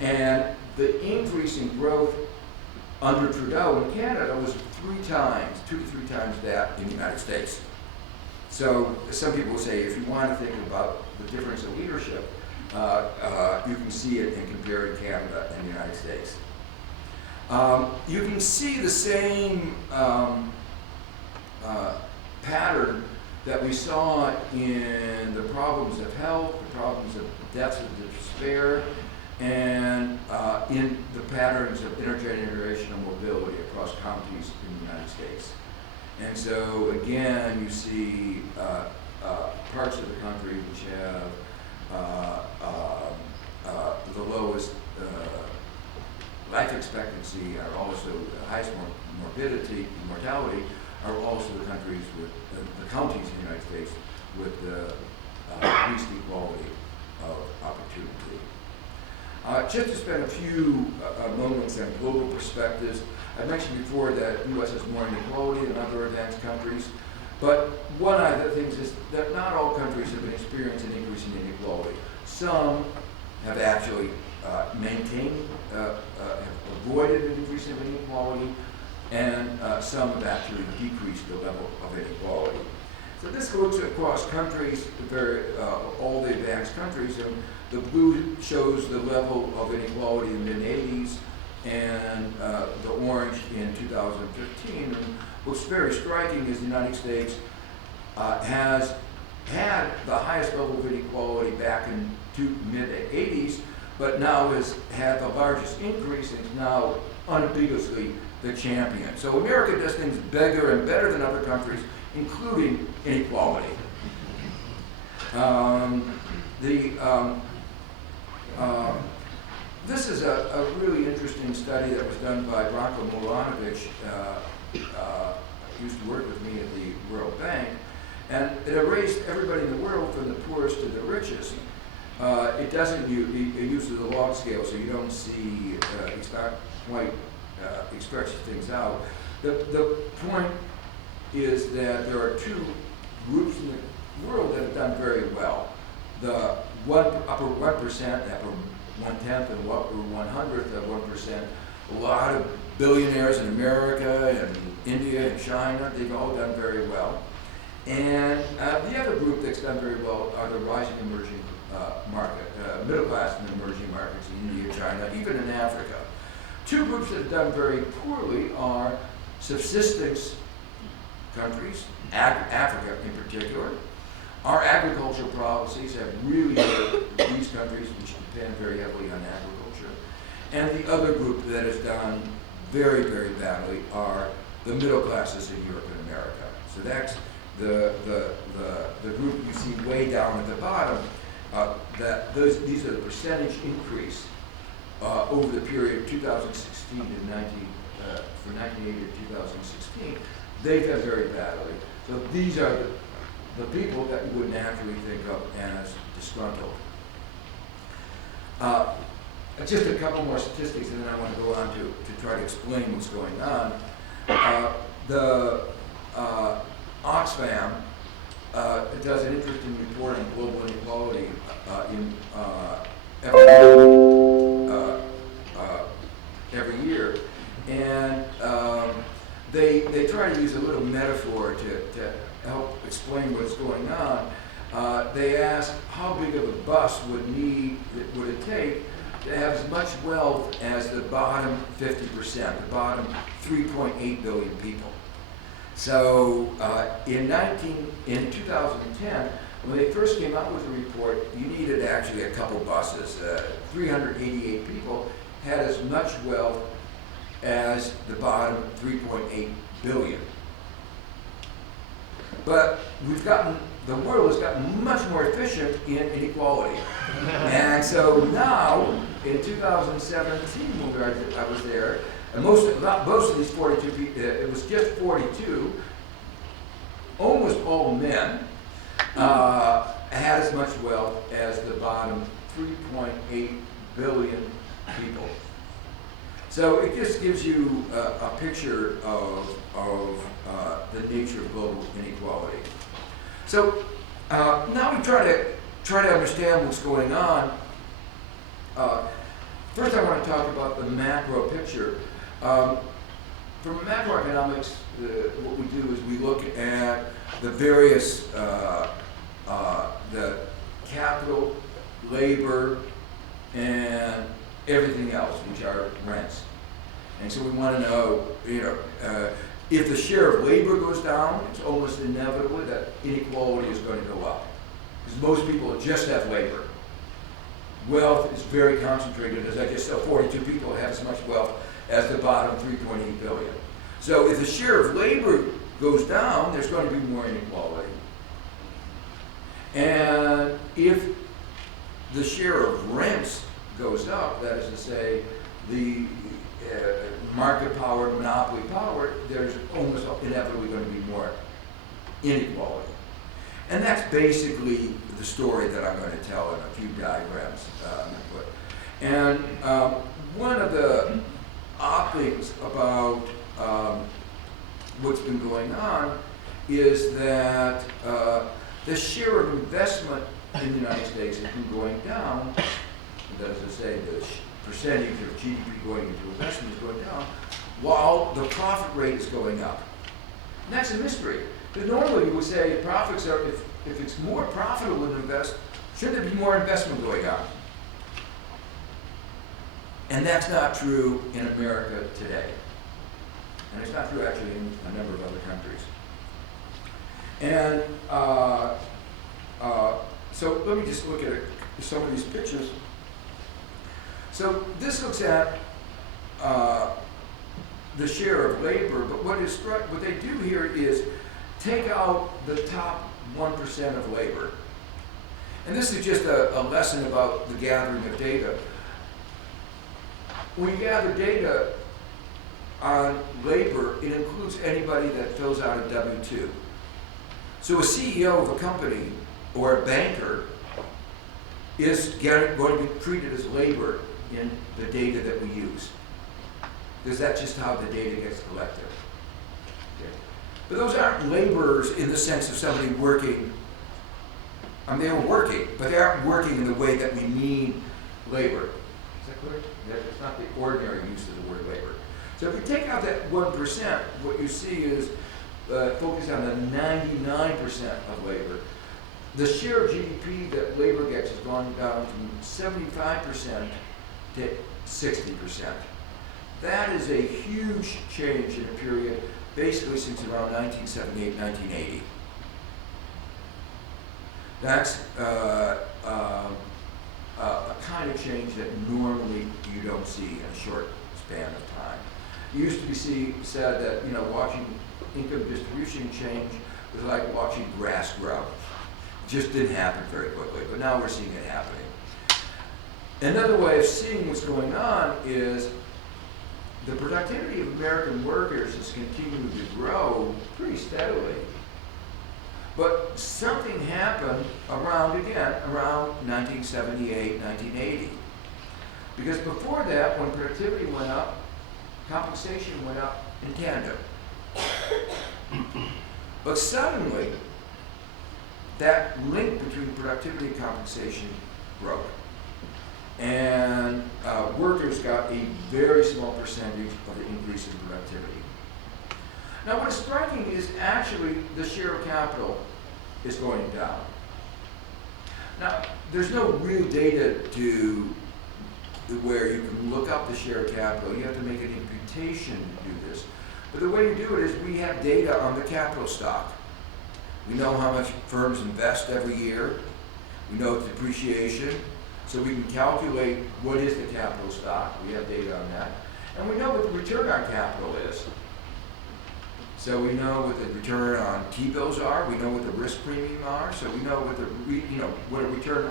And the increase in growth under Trudeau in Canada was 2 to 3 times that in the United States. So some people say if you want to think about the difference in leadership, you can see it in comparing Canada and the United States. You can see the same pattern that we saw in the problems of health, the problems of deaths of despair, and in the patterns of intergenerational mobility across counties in the United States. And so again, you see parts of the country which have the lowest life life expectancy are also the highest mortality are also the countries with the counties in the United States with the least equality of opportunity. Just to spend a few moments on global perspectives, I mentioned before that the U.S. has more inequality than other advanced countries, but one of the things is that not all countries have been experiencing an increase in inequality. Some have actually maintained, have avoided an increase in inequality, and some have actually decreased the level of inequality. So this looks across countries, all the advanced countries, and the blue shows the level of inequality in the mid-80s, and the orange in 2015. And what's very striking is the United States has had the highest level of inequality back in mid-80s, but now has had the largest increase and is now unambiguously the champion. So America does things bigger and better than other countries, including inequality. This is a really interesting study that was done by Branko Milanovic, used to work with me at the World Bank, and it erased everybody in the world from the poorest to the richest. It doesn't it uses the log scale, so you don't see, it's not quite stretches things out. The point is that there are two groups in the world that have done very well. The upper 1%, upper 1/10, and upper 1/100 of 1%. A lot of billionaires in America and India and China, they've all done very well. And the other group that's done very well are the rising emerging middle class in emerging markets in India, China, even in Africa. Two groups that have done very poorly are subsistence countries, Africa in particular. Our agricultural policies have really hurt these countries, which depend very heavily on agriculture. And the other group that has done very, very badly are the middle classes in Europe and America. So that's the group you see way down at the bottom. These are the percentage increase over the period 2016 to from 1980 to 2016. They've done very badly. So these are the people that you would naturally think of as disgruntled. Just a couple more statistics, and then I want to go on to try to explain what's going on. The Oxfam does an interesting report on global inequality every year, and they try to use a little metaphor to help explain what's going on. They ask how big of a bus would it take to have as much wealth as the bottom 50%, the bottom 3.8 billion people. So in 2010, when they first came out with the report, you needed actually a couple buses. 388 people had as much wealth as the bottom 3.8 billion. But the world has gotten much more efficient in inequality. And so now, in 2017, when I was there, and most of these 42 people, it was just 42, almost all men, had as much wealth as the bottom 3.8 billion people. So it just gives you a picture of the nature of global inequality. So now we try to understand what's going on. First, I want to talk about the macro picture. From macroeconomics, what we do is we look at the various the capital, labor, and everything else, which are rents. And so we want to know, if the share of labor goes down, it's almost inevitable that inequality is going to go up. Because most people just have labor. Wealth is very concentrated. As I just said, 42 people have as much wealth as the bottom 3.8 billion. So if the share of labor goes down, there's going to be more inequality. And if the share of rents goes up, that is to say, market power, monopoly power, there's almost inevitably going to be more inequality. And that's basically the story that I'm going to tell in a few diagrams. And one of the odd things about what's been going on is that the share of investment in the United States has been going down. That is to say, the percentage of GDP going into investment is going down, while the profit rate is going up. And that's a mystery. Because normally you would say profits are, if it's more profitable to invest, shouldn't there be more investment going on? And that's not true in America today. And it's not true actually in a number of other countries. And so let me just look at some of these pictures. So this looks at the share of labor, but what they do here is take out the top 1% of labor. And this is just a lesson about the gathering of data. When you gather data on labor, it includes anybody that fills out a W-2. So a CEO of a company or a banker is going to be treated as labor in the data that we use. Because that's just how the data gets collected. Okay. But those aren't laborers in the sense of somebody working. I mean, they are working, but they aren't working in the way that we mean labor. Is that clear? It's not the ordinary use of the word labor. So if we take out that 1%, what you see is focus on the 99% of labor. The share of GDP that labor gets has gone down from 75% to 60%. That is a huge change in a period basically since around 1978, 1980. That's a kind of change that normally you don't see in a short span of time. It used to be said that watching income distribution change was like watching grass grow. It just didn't happen very quickly, but now we're seeing it happening. Another way of seeing what's going on is the productivity of American workers is continuing to grow pretty steadily. But something happened around 1978, 1980. Because before that, when productivity went up, compensation went up in tandem. But suddenly, that link between productivity and compensation broke. And workers got a very small percentage of the increase in productivity. Now what's striking is actually the share of capital is going down. Now there's no real data to where you can look up the share of capital. You have to make an imputation to do this. But the way you do it is we have data on the capital stock. We know how much firms invest every year. We know the depreciation. So we can calculate what is the capital stock. We have data on that. And we know what the return on capital is. So we know what the return on T-bills are. We know what the risk premium are. So we know what what a return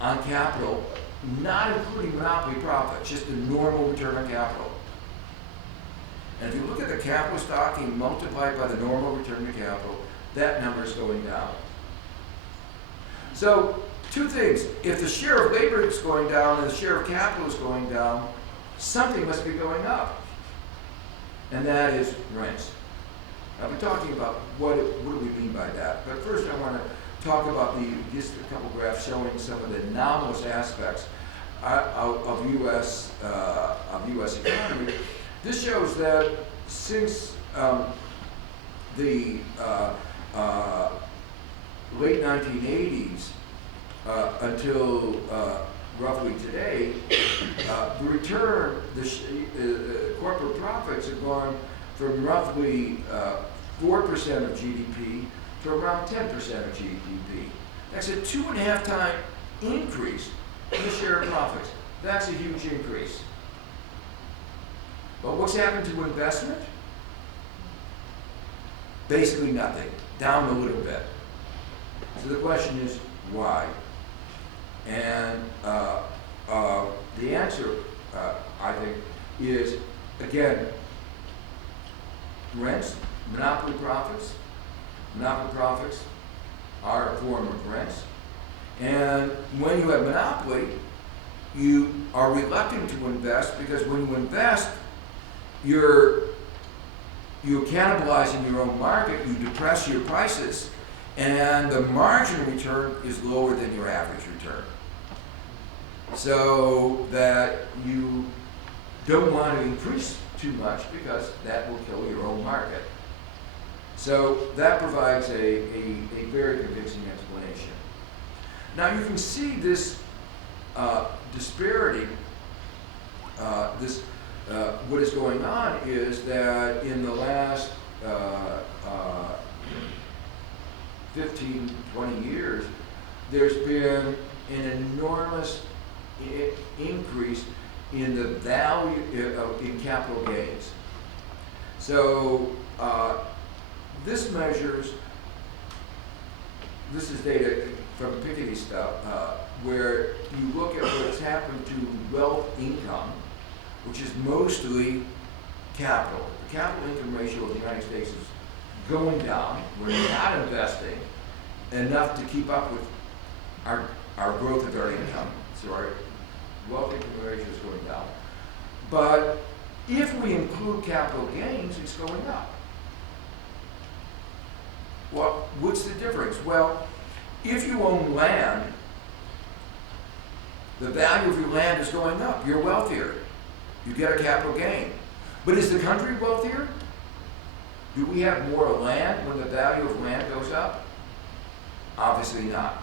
on capital, not including monopoly profit, just the normal return on capital. And if you look at the capital stock and multiply it by the normal return on capital, that number is going down. So two things. If the share of labor is going down and the share of capital is going down, something must be going up. And that is rents. I'll be talking about what do we mean by that. But first I want to talk about just a couple graphs showing some of the anomalous aspects of U.S. Economy. This shows that since the late 1980s until roughly today, the return, corporate profits have gone from roughly 4% of GDP to around 10% of GDP. That's a 2.5 time increase in the share of profits. That's a huge increase. But what's happened to investment? Basically nothing, down a little bit. So the question is, why? And the answer, I think, is, again, rents, monopoly profits. Monopoly profits are a form of rents. And when you have monopoly, you are reluctant to invest, because when you invest, you're cannibalizing your own market, you depress your prices, and the marginal return is lower than your average return. So that you don't want to increase too much, because that will kill your own market. So that provides a very convincing explanation. Now you can see this disparity, what is going on is that in the last 15, 20 years, there's been an enormous increase in the value in capital gains. So this measures, this is data from Piketty stuff, where you look at what's happened to wealth income, which is mostly capital. The capital income ratio of the United States is going down. We're not investing enough to keep up with our growth of our income. So our wealth income ratio is going down. But if we include capital gains, it's going up. Well, what's the difference? Well, if you own land, the value of your land is going up. You're wealthier. You get a capital gain. But is the country wealthier? Do we have more land when the value of land goes up? Obviously not.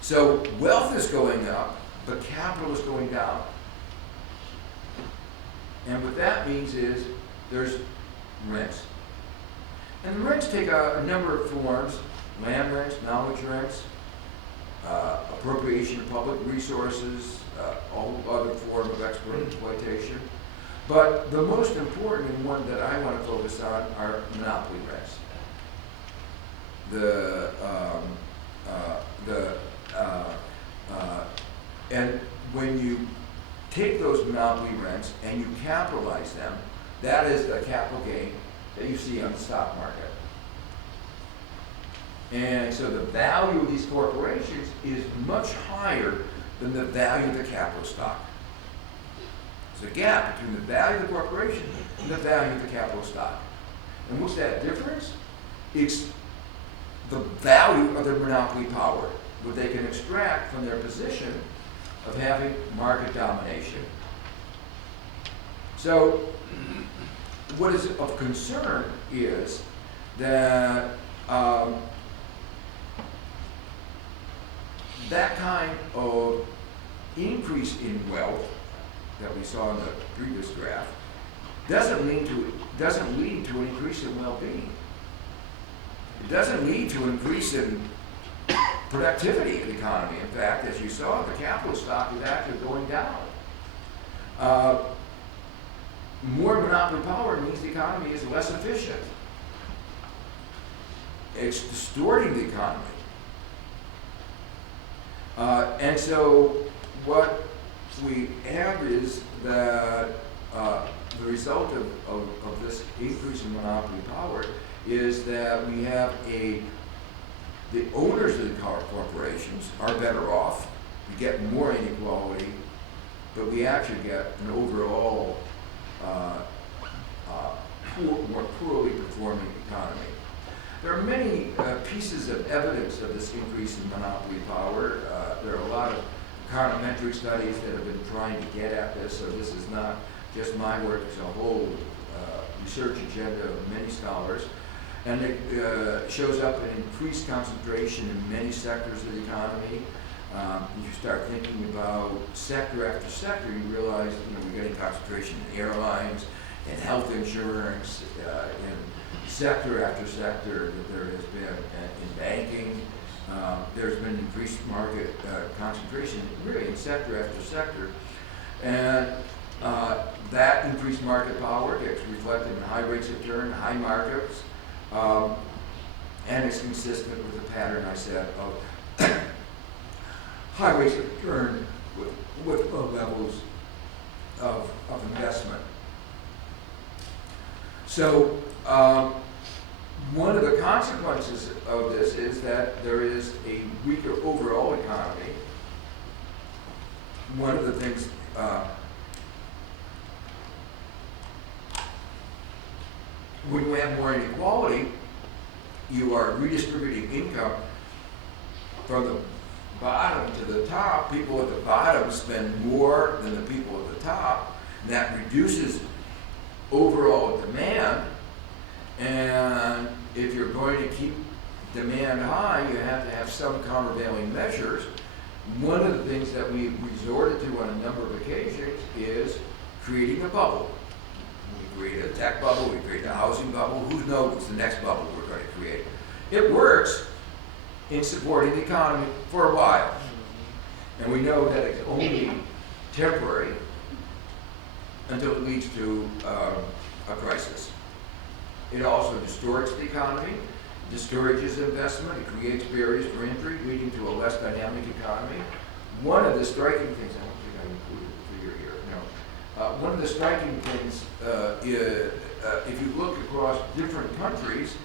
So wealth is going up, but capital is going down. And what that means is there's rents. And the rents take a number of forms: land rents, knowledge rents, appropriation of public resources, all other form of exploitation. But the most important and one that I want to focus on are monopoly rents. And when you take those monopoly rents and you capitalize them, that is the capital gain that you see on the stock market. And so the value of these corporations is much higher than the value of the capital stock. There's a gap between the value of the corporation and the value of the capital stock. And what's that difference? It's the value of their monopoly power, what they can extract from their position of having market domination. So what is of concern is that that kind of increase in wealth that we saw in the previous graph doesn't lead to an increase in well-being. It doesn't lead to an increase in productivity in the economy. In fact, as you saw, the capital stock is actually going down. More monopoly power means the economy is less efficient. It's distorting the economy. And so what we have is that the result of this increase in monopoly power is that we have the owners of the corporations are better off. We get more inequality, but we actually get an overall more poorly performing economy. There are many pieces of evidence of this increase in monopoly power. There are a lot of econometric studies that have been trying to get at this, so this is not just my work, it's a whole research agenda of many scholars. And it shows up in increased concentration in many sectors of the economy. If you start thinking about sector after sector, you realize we're getting concentration in airlines, in health insurance, in sector after sector that there has been in banking. There's been increased market concentration really in sector after sector. And that increased market power gets reflected in high rates of return, high markups, and it's consistent with the pattern I said of high rates of return with low levels of investment. So one of the consequences of this is that there is a weaker overall economy. One of the things when you have more inequality, you are redistributing income from the bottom to the top. People at the bottom spend more than the people at the top, and that reduces overall demand. And if you're going to keep demand high, you have to have some countervailing measures. One of the things that we've resorted to on a number of occasions is creating a bubble. We create a tech bubble, we create a housing bubble. Who knows what's the next bubble we're going to create? It works in supporting the economy for a while. And we know that it's only temporary until it leads to a crisis. It also distorts the economy, discourages investment, it creates barriers for entry, leading to a less dynamic economy. One of the striking things, I don't think I included the figure here, no. One of the striking things is, if you look across different countries,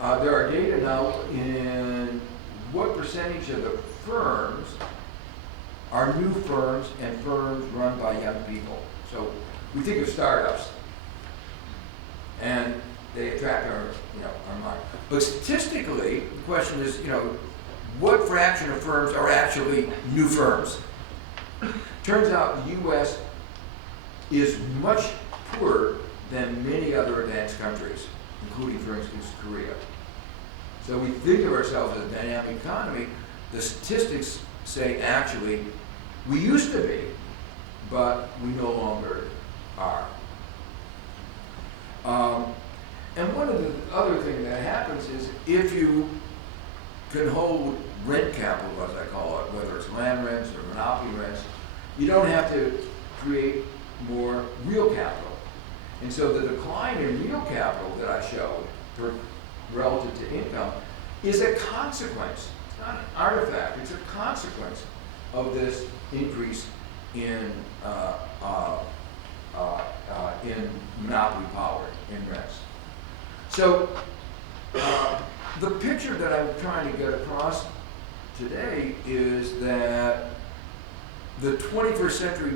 there are data now in what percentage of the firms are new firms and firms run by young people. So we think of startups, and they attract our mind. But statistically, the question is, what fraction of firms are actually new firms? Turns out the U.S. is much poorer than many other advanced countries, including, for instance, Korea. So we think of ourselves as a dynamic economy. The statistics say actually we used to be, but we no longer are. And one of the other things that happens is if you can hold rent capital, as I call it, whether it's land rents or monopoly rents, you don't have to create more real capital. And so the decline in real capital that I showed for relative to income is a consequence. It's not an artifact, it's a consequence of this increase in monopoly power in rents. So the picture that I'm trying to get across today is that the 21st century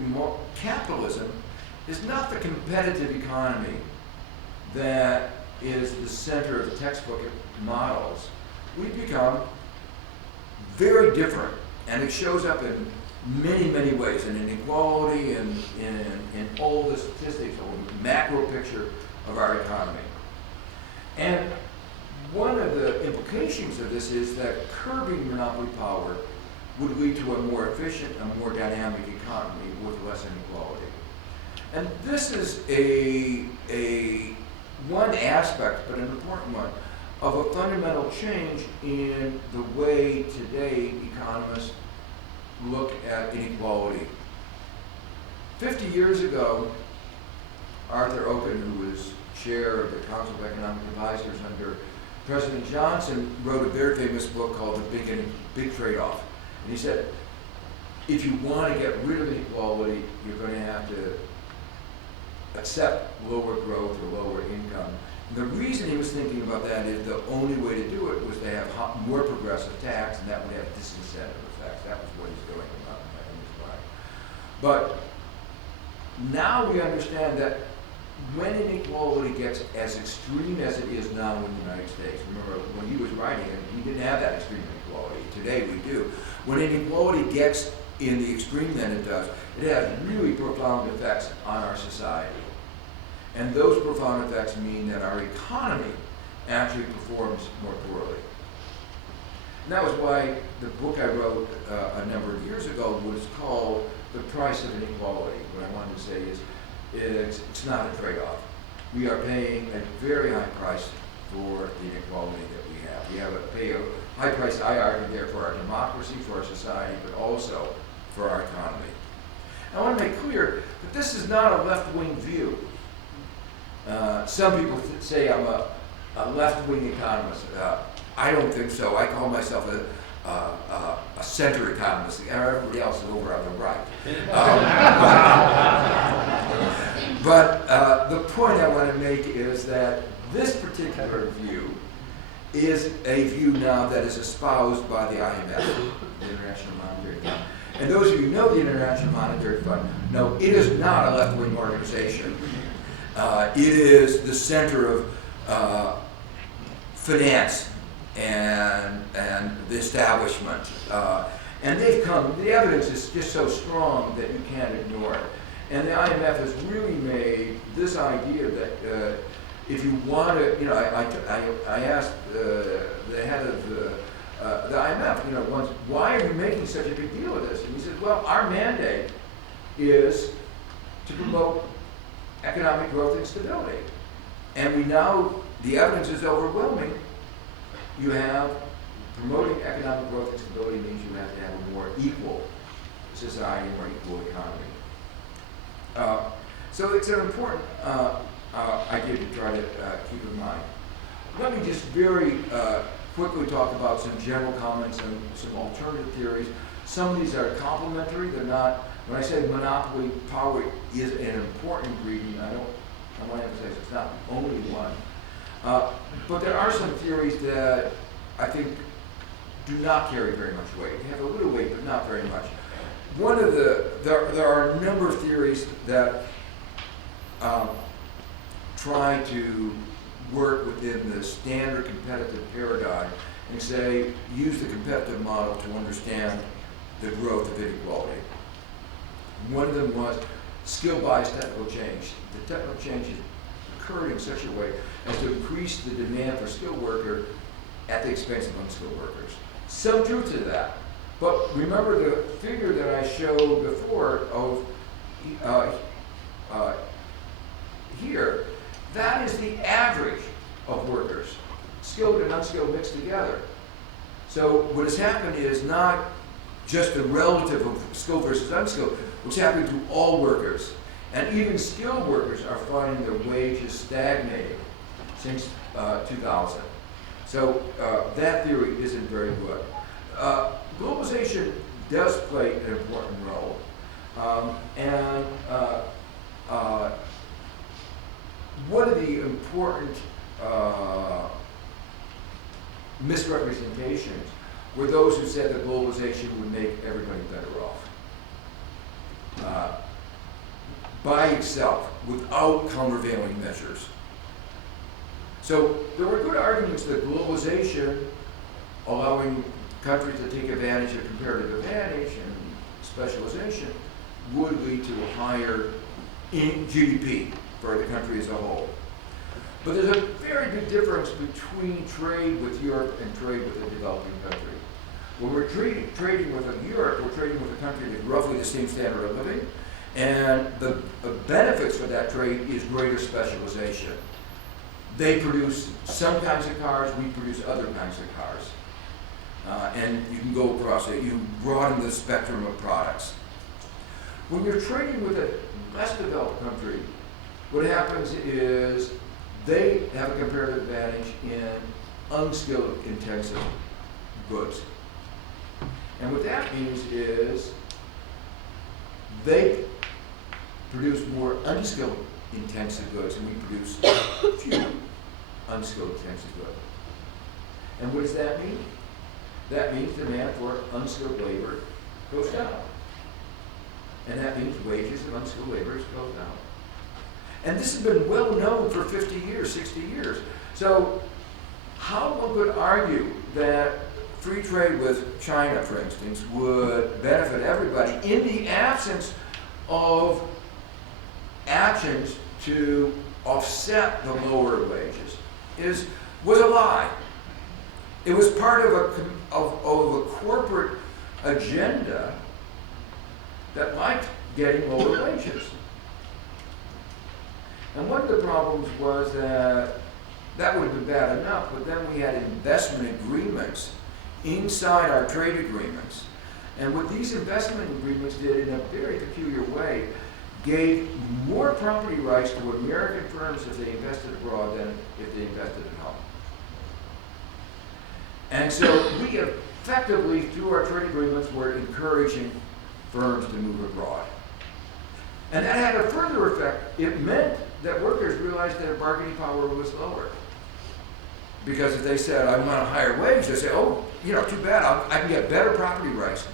capitalism is not the competitive economy that is the center of textbook models. We've become very different, and it shows up in many, many ways, in inequality and in all the statistics, or the macro picture of our economy. And one of the implications of this is that curbing monopoly power would lead to a more efficient and more dynamic economy with less inequality. And this is a one aspect, but an important one, of a fundamental change in the way today economists look at inequality. 50 years ago, Arthur Oken, who was chair of the Council of Economic Advisors under President Johnson, wrote a very famous book called The Big Trade-Off. And he said, if you want to get rid of inequality, you're going to have to accept lower growth or lower income. And the reason he was thinking about that is the only way to do it was to have more progressive tax, and that would have disincentive effects. That was what he's doing in his mind. But now we understand that when inequality gets as extreme as it is now in the United States, remember when he was writing it, he didn't have that extreme inequality. Today we do. When inequality gets in the extreme that it does, it has really profound effects on our society. And those profound effects mean that our economy actually performs more poorly. And that was why the book I wrote a number of years ago was called The Price of Inequality. What I wanted to say is it's not a trade-off. We are paying a very high price for the inequality that we have. We have to pay a high price, I argue, there for our democracy, for our society, but also for our economy. I want to make clear that this is not a left-wing view. Some people say I'm a left-wing economist. I don't think so. I call myself a center economist. Everybody else is over on the right. make is that this particular view is a view now that is espoused by the IMF, the International Monetary Fund. And those of you who know the International Monetary Fund know it is not a left-wing organization. It is the center of finance and the establishment. And they've come, the evidence is just so strong that you can't ignore it. And the IMF has really made this idea that if you want to, you know, I asked the head of the IMF, you know, once, why are you making such a big deal of this? And he said, well, our mandate is to promote economic growth and stability. And we now, the evidence is overwhelming. You have, promoting economic growth and stability means you have to have a more equal society, a more equal economy. So it's an important idea to try to keep in mind. Let me just very quickly talk about some general comments and some alternative theories. Some of these are complementary. They're not, when I say monopoly, power is an important ingredient. I want to emphasize it's not the only one. But there are some theories that I think do not carry very much weight. They have a little weight, but not very much. One of there are a number of theories that try to work within the standard competitive paradigm and say, use the competitive model to understand the growth of inequality. One of them was skill buys technical change. The technical change has occurred in such a way as to increase the demand for skilled worker at the expense of unskilled workers. Some truth to that. But remember the figure that I showed before of here, that is the average of workers, skilled and unskilled mixed together. So what has happened is not just the relative of skilled versus unskilled, what's happening to all workers. And even skilled workers are finding their wages stagnating since 2000. So that theory isn't very good. Globalization does play an important role. One of the important misrepresentations were those who said that globalization would make everybody better off by itself, without countervailing measures. So there were good arguments that globalization, allowing countries to take advantage of comparative advantage and specialization, would lead to a higher GDP for the country as a whole. But there's a very big difference between trade with Europe and trade with a developing country. When we're trading with Europe, we're trading with a country with roughly the same standard of living, and the benefits for that trade is greater specialization. They produce some kinds of cars, we produce other kinds of cars. And you can go across it, you broaden the spectrum of products. When you're trading with a less developed country, what happens is they have a comparative advantage in unskilled intensive goods. And what that means is they produce more unskilled intensive goods and we produce few unskilled intensive goods. And what does that mean? That means demand for unskilled labor goes down. And that means wages of unskilled laborers go down. And this has been well known for 50 years, 60 years. So how one could argue that free trade with China, for instance, would benefit everybody in the absence of actions to offset the lower wages was a lie. It was part of a corporate agenda that liked getting lower wages. And one of the problems was that would have been bad enough, but then we had investment agreements inside our trade agreements. And what these investment agreements did in a very peculiar way gave more property rights to American firms if they invested abroad than if they invested at home. And so we effectively, through our trade agreements, were encouraging firms to move abroad. And that had a further effect. It meant that workers realized their bargaining power was lower. Because if they said, I want a higher wage, they say, oh, too bad, I can get better property rights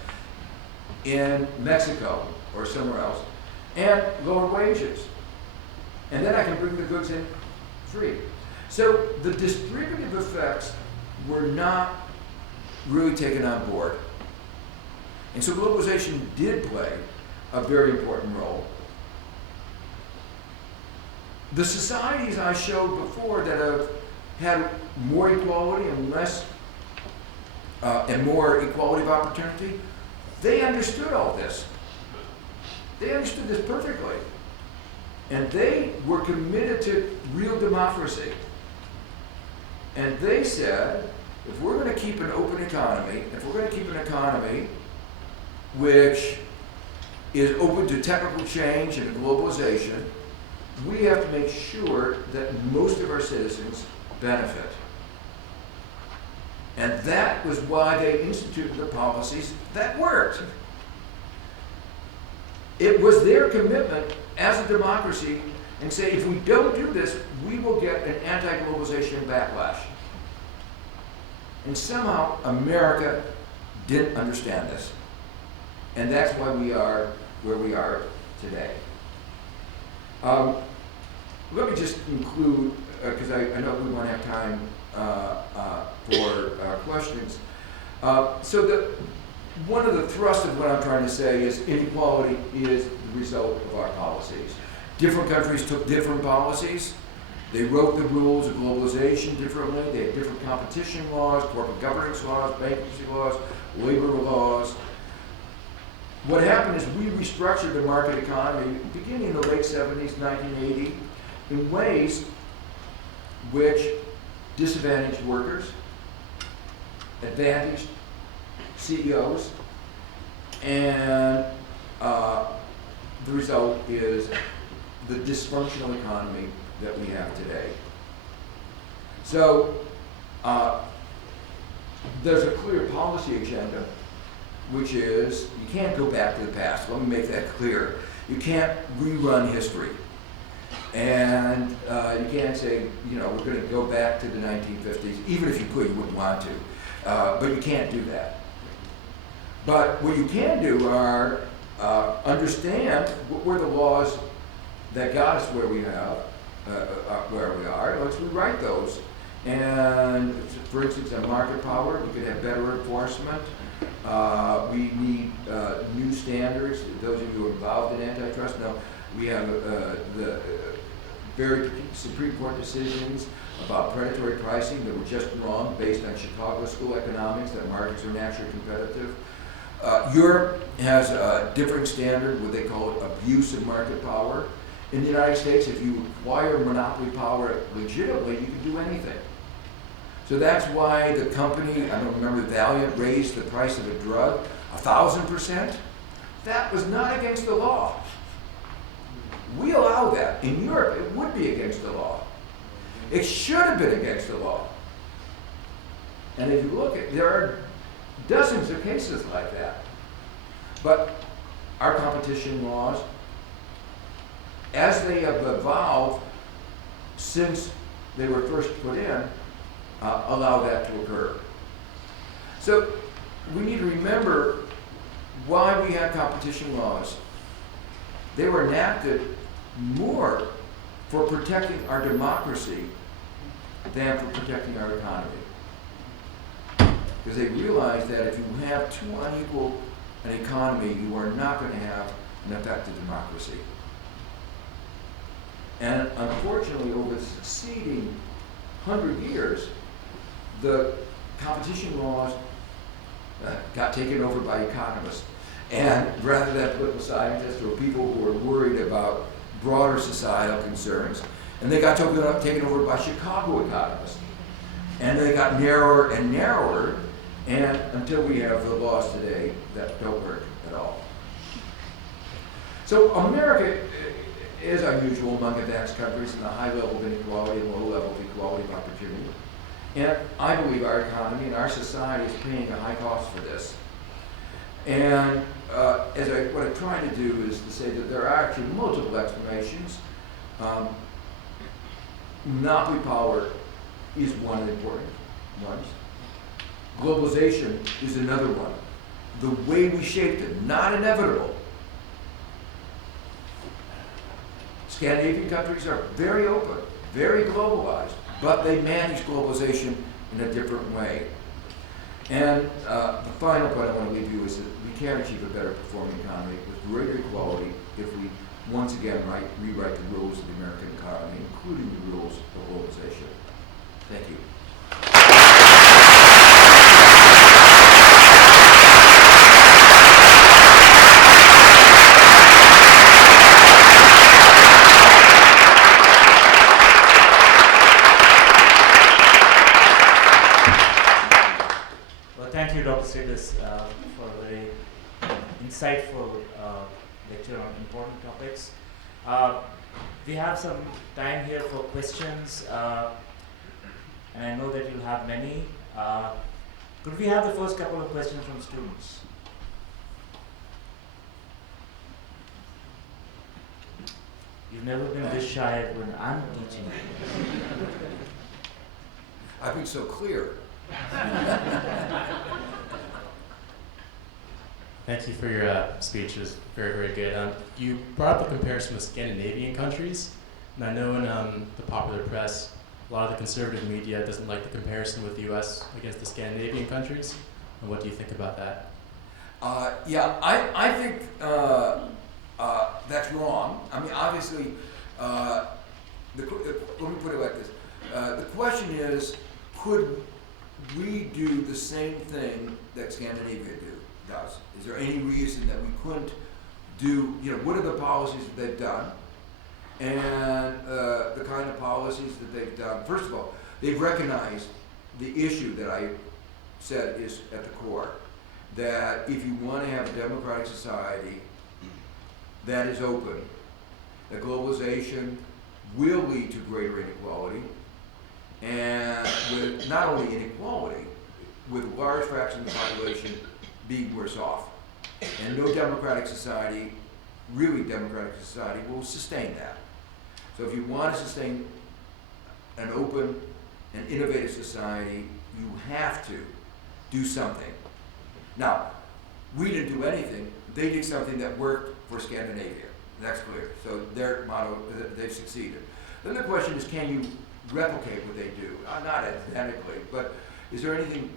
in Mexico or somewhere else, and lower wages. And then I can bring the goods in free. So the distributive effects were not really taken on board. And so globalization did play a very important role. The societies I showed before that have had more equality and less and more equality of opportunity, they understood all this. They understood this perfectly. And they were committed to real democracy. And they said, if we're going to keep an open economy, if we're going to keep an economy which is open to technical change and globalization, we have to make sure that most of our citizens benefit. And that was why they instituted the policies that worked. It was their commitment as a democracy and say, if we don't do this, we will get an anti-globalization backlash. And somehow America didn't understand this. And that's why we are where we are today. Let me just conclude, because I know we won't have time for questions. So one of the thrusts of what I'm trying to say is inequality is the result of our policies. Different countries took different policies. They wrote the rules of globalization differently. They had different competition laws, corporate governance laws, bankruptcy laws, labor laws. What happened is we restructured the market economy beginning in the late 70s, 1980, in ways which disadvantaged workers, advantaged CEOs, and the result is the dysfunctional economy that we have today. So there's a clear policy agenda, which is you can't go back to the past. Let me make that clear. You can't rerun history. And you can't say, we're going to go back to the 1950s. Even if you could, you wouldn't want to. But you can't do that. But what you can do are understand what were the laws that got us where we are. Let's rewrite those. And for instance, on market power, we could have better enforcement. We need new standards. Those of you who are involved in antitrust know we have the very Supreme Court decisions about predatory pricing that were just wrong based on Chicago school economics, that markets are naturally competitive. Europe has a different standard, what they call abuse of market power. In the United States, if you acquire monopoly power legitimately, you can do anything. So that's why the company, I don't remember, Valiant raised the price of a drug 1,000%. That was not against the law. We allow that. In Europe, it would be against the law. It should have been against the law. And if you look at, there are dozens of cases like that. But our competition laws, as they have evolved since they were first put in, allow that to occur. So we need to remember why we have competition laws. They were enacted more for protecting our democracy than for protecting our economy. Because they realized that if you have too unequal an economy, you are not going to have an effective democracy. And unfortunately, over the succeeding 100 years, the competition laws got taken over by economists. And rather than political scientists or people who were worried about broader societal concerns, and they got taken over by Chicago economists. And they got narrower and narrower, and until we have the laws today that don't work at all. So America is unusual among advanced countries in the high level of inequality and low level of equality of opportunity. And I believe our economy and our society is paying a high cost for this. And what I'm trying to do is to say that there are actually multiple explanations. monopoly power is one important one. Globalization is another one. The way we shaped it, not inevitable. Scandinavian countries are very open, very globalized, but they manage globalization in a different way. And the final point I want to leave you is that we can achieve a better performing economy with greater equality if we once again rewrite the rules of the American economy, including the rules of globalization. Thank you. Thank you, Dr. Stiglitz, for a very insightful lecture on important topics. We have some time here for questions, and I know that you'll have many. Could we have the first couple of questions from students? You've never been this shy when I'm teaching. I've been so clear. Thank you for your speech. It was very, very good. You brought up the comparison with Scandinavian countries, and I know in the popular press, a lot of the conservative media doesn't like the comparison with the U.S. against the Scandinavian countries. And what do you think about that? I think that's wrong. I mean, obviously, let me put it like this. The question is, could we do the same thing that Scandinavia does? Is there any reason that we couldn't do, what are the policies that they've done? And the kind of policies that they've done. First of all, they've recognized the issue that I said is at the core, that if you want to have a democratic society that is open, that globalization will lead to greater inequality, and with not only inequality, with a large fraction of the population being worse off. And no democratic society, really democratic society, will sustain that. So if you want to sustain an open and innovative society, you have to do something. Now, we didn't do anything. They did something that worked for Scandinavia. That's clear. So their motto, they've succeeded. Then the question is, can you replicate what they do? Not identically, but is there anything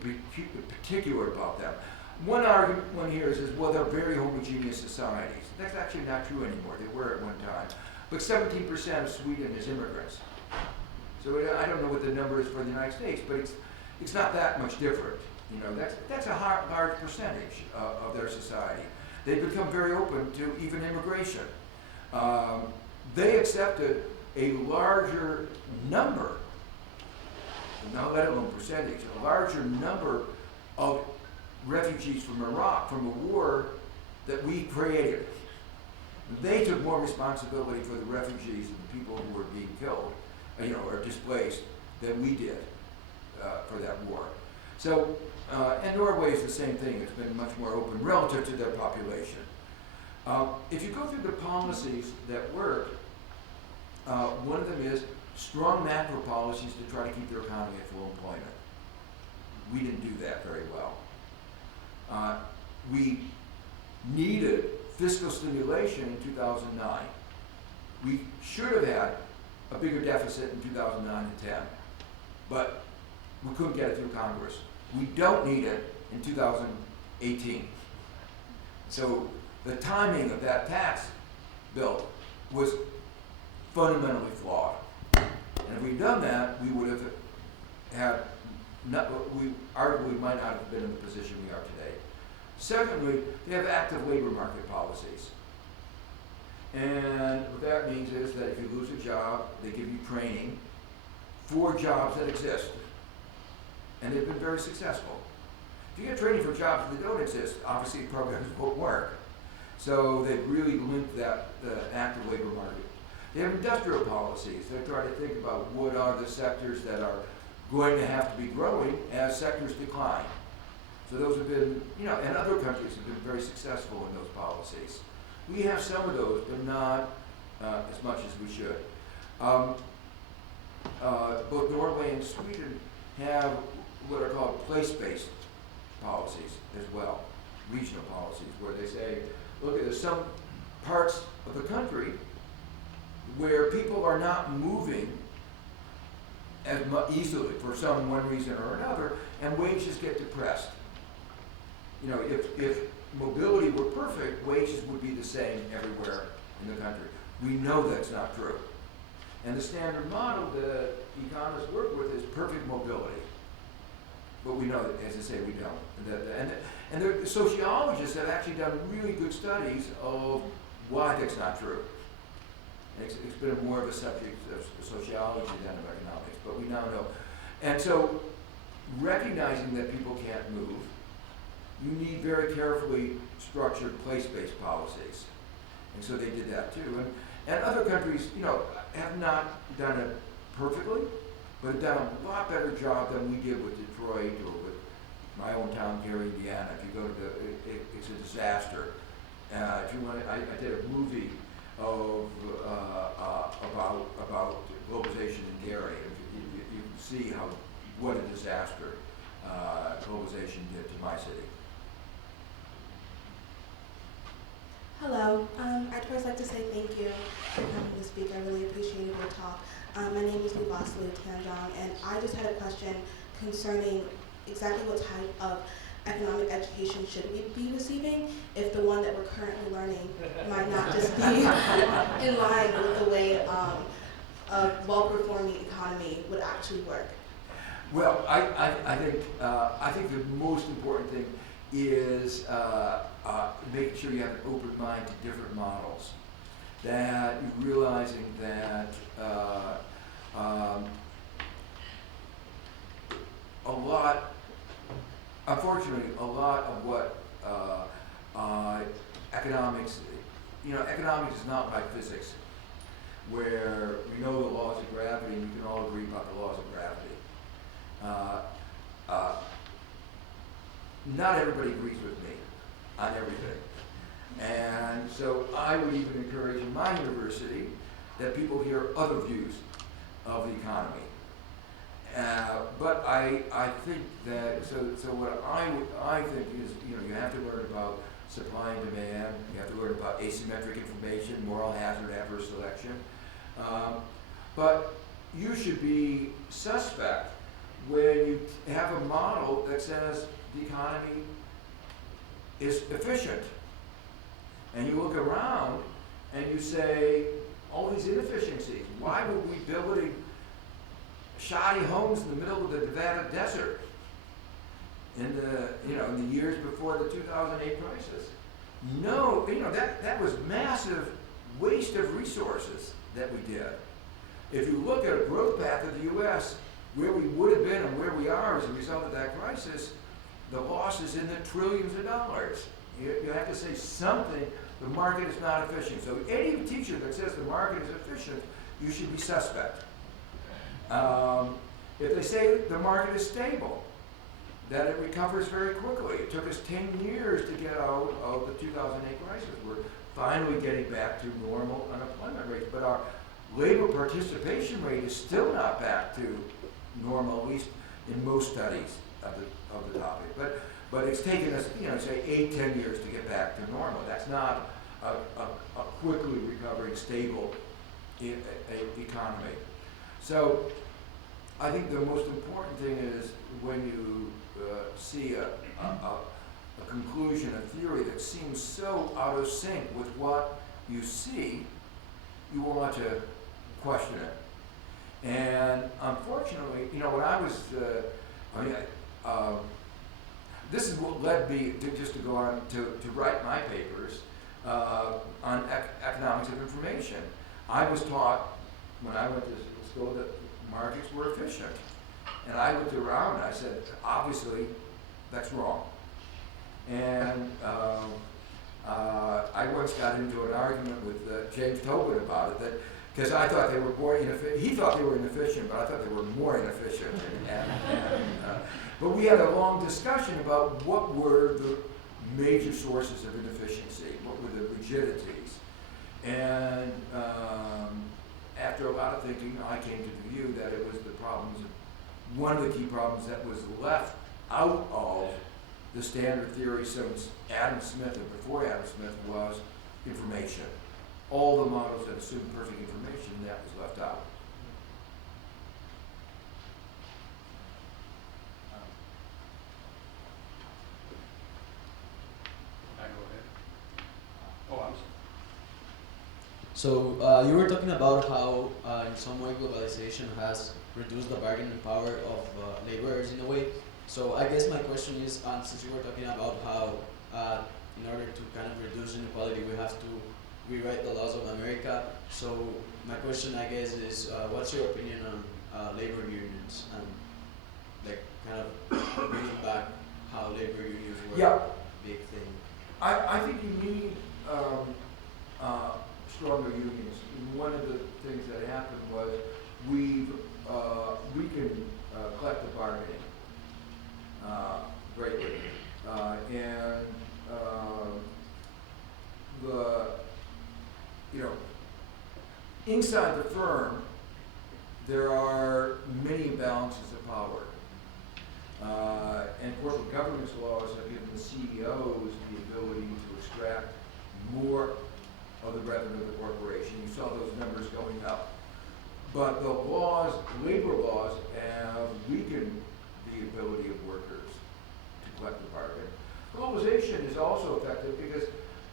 particular about them? One argument here is, well, they're very homogeneous societies. That's actually not true anymore. They were at one time. But 17% of Sweden is immigrants. So I don't know what the number is for the United States, but it's not that much different. That's a large percentage of their society. They've become very open to even immigration. They accepted a larger number, not let alone percentage, a larger number of refugees from Iraq, from a war that we created. They took more responsibility for the refugees and the people who were being killed, or displaced, than we did for that war. So, and Norway is the same thing. It's been much more open relative to their population. If you go through the policies that work, one of them is strong macro policies to try to keep their economy at full employment. We didn't do that very well. We needed fiscal stimulation in 2009. We should have had a bigger deficit in 2009 and 10, but we couldn't get it through Congress. We don't need it in 2018. So the timing of that tax bill was fundamentally flawed. And if we'd done that, we would have had, we arguably might not have been in the position we are today. Secondly, they have active labor market policies. And what that means is that if you lose a job, they give you training for jobs that exist. And they've been very successful. If you get training for jobs that don't exist, obviously programs won't work. So they've really linked that active labor market. They have industrial policies. They're trying to think about what are the sectors that are going to have to be growing as sectors decline. So those have been, and other countries have been very successful in those policies. We have some of those, but not as much as we should. both Norway and Sweden have what are called place-based policies as well, regional policies, where they say, look, there's some parts of the country where people are not moving as easily for some one reason or another, and wages get depressed. You know, if mobility were perfect, wages would be the same everywhere in the country. We know that's not true. And the standard model that economists work with is perfect mobility. But we know that, as I say, we don't. And the sociologists have actually done really good studies of why that's not true. It's been more of a subject of sociology than of economics, but we now know. And so, recognizing that people can't move, you need very carefully structured place-based policies. And so they did that too. And other countries, you know, have not done it perfectly, but have done a lot better job than we did with Detroit or with my own town here, Indiana. If you go to it's a disaster. If you want, I did a movie of about globalization in Gary. You can see what a disaster globalization did to my city. Hello. I'd first like to say thank you for coming to speak. I really appreciated your talk. My name is Lubaslu Tanjong, and I just had a question concerning exactly what type of economic education should we be receiving if the one that we're currently learning might not just be in line with the way a well-performing economy would actually work. Well, I think the most important thing is making sure you have an open mind to different models. That you're realizing that unfortunately, a lot of what economics, economics is not like physics, where we know the laws of gravity and we can all agree about the laws of gravity. Not everybody agrees with me on everything. And so I would even encourage in my university that people hear other views of the economy. But I think that, so what I think is, you have to learn about supply and demand, you have to learn about asymmetric information, moral hazard, adverse selection. But you should be suspect when you have a model that says the economy is efficient. And you look around and you say, all these inefficiencies, why would we be building shoddy homes in the middle of the Nevada desert in the years before the 2008 crisis? No, that was massive waste of resources that we did. If you look at a growth path of the U.S., where we would have been and where we are as a result of that crisis, the loss is in the trillions of dollars. You have to say something, the market is not efficient. So any teacher that says the market is efficient, you should be suspect. If they say the market is stable, that it recovers very quickly. It took us 10 years to get out of the 2008 crisis. We're finally getting back to normal unemployment rates, but our labor participation rate is still not back to normal, at least in most studies of the topic. But it's taken us, say 8-10 years to get back to normal. That's not a quickly recovering, stable economy. So I think the most important thing is when you see a conclusion, a theory that seems so out of sync with what you see, you want to question it. And unfortunately, when I was, this is what led me to go on to write my papers on economics of information. I was taught when I went to school that markets were efficient. And I looked around and I said, obviously, that's wrong. And I once got into an argument with James Tobin about it, because I thought they were more inefficient. He thought they were inefficient, but I thought they were more inefficient. But we had a long discussion about what were the major sources of inefficiency, what were the rigidities. And after after a lot of thinking, I came to the view that it was the problems, one of the key problems that was left out of the standard theory since Adam Smith and before Adam Smith was information. All the models that assumed perfect information, that was left out. So you were talking about how, in some way, globalization has reduced the bargaining power of laborers in a way. So I guess my question is, since you were talking about how, in order to kind of reduce inequality, we have to rewrite the laws of America. So my question, I guess, is, what's your opinion on labor unions and, like, kind of bringing back how labor unions were a big thing? I think you need stronger unions. And one of the things that happened was we can collective bargaining greatly, and inside the firm there are many imbalances of power, and corporate governance laws have given the CEOs the ability to extract more of the revenue of the corporation. You saw those numbers going up. But the laws, labor laws, have weakened the ability of workers to collect the bargain. Globalization is also effective because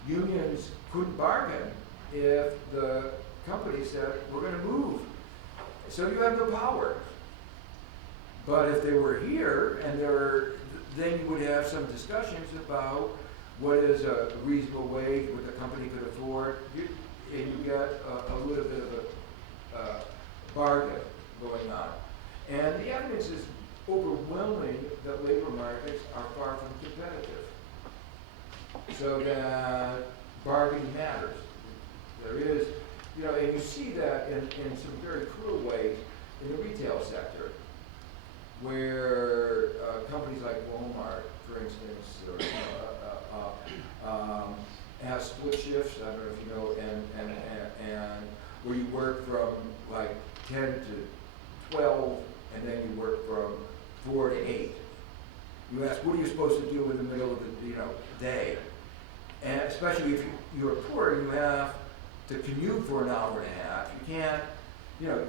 unions couldn't bargain if the company said, we're going to move. So you have no power. But if they were here, and then you would have some discussions about what is a reasonable wage, what the company could afford, and you get a little bit of a bargain going on. And the evidence is overwhelming that labor markets are far from competitive. So that bargaining matters. There is, and you see that in some very cruel ways in the retail sector, where companies like Walmart, for instance, or has split shifts. I don't know if you know, and where you work from like 10 to 12, and then you work from 4 to 8. You ask, what are you supposed to do in the middle of the day? And especially if you're poor, you have to commute for an hour and a half. You can't,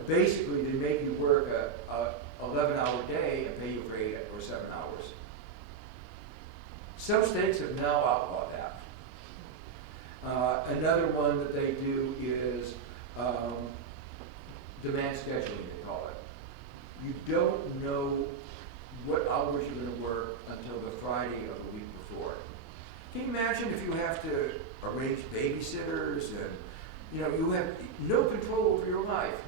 basically they make you work a 11-hour day and pay you for 8 or 7 hours. Some states have now outlawed that. Another one that they do is demand scheduling, they call it. You don't know what hours you're going to work until the Friday of the week before. Can you imagine if you have to arrange babysitters and you have no control over your life?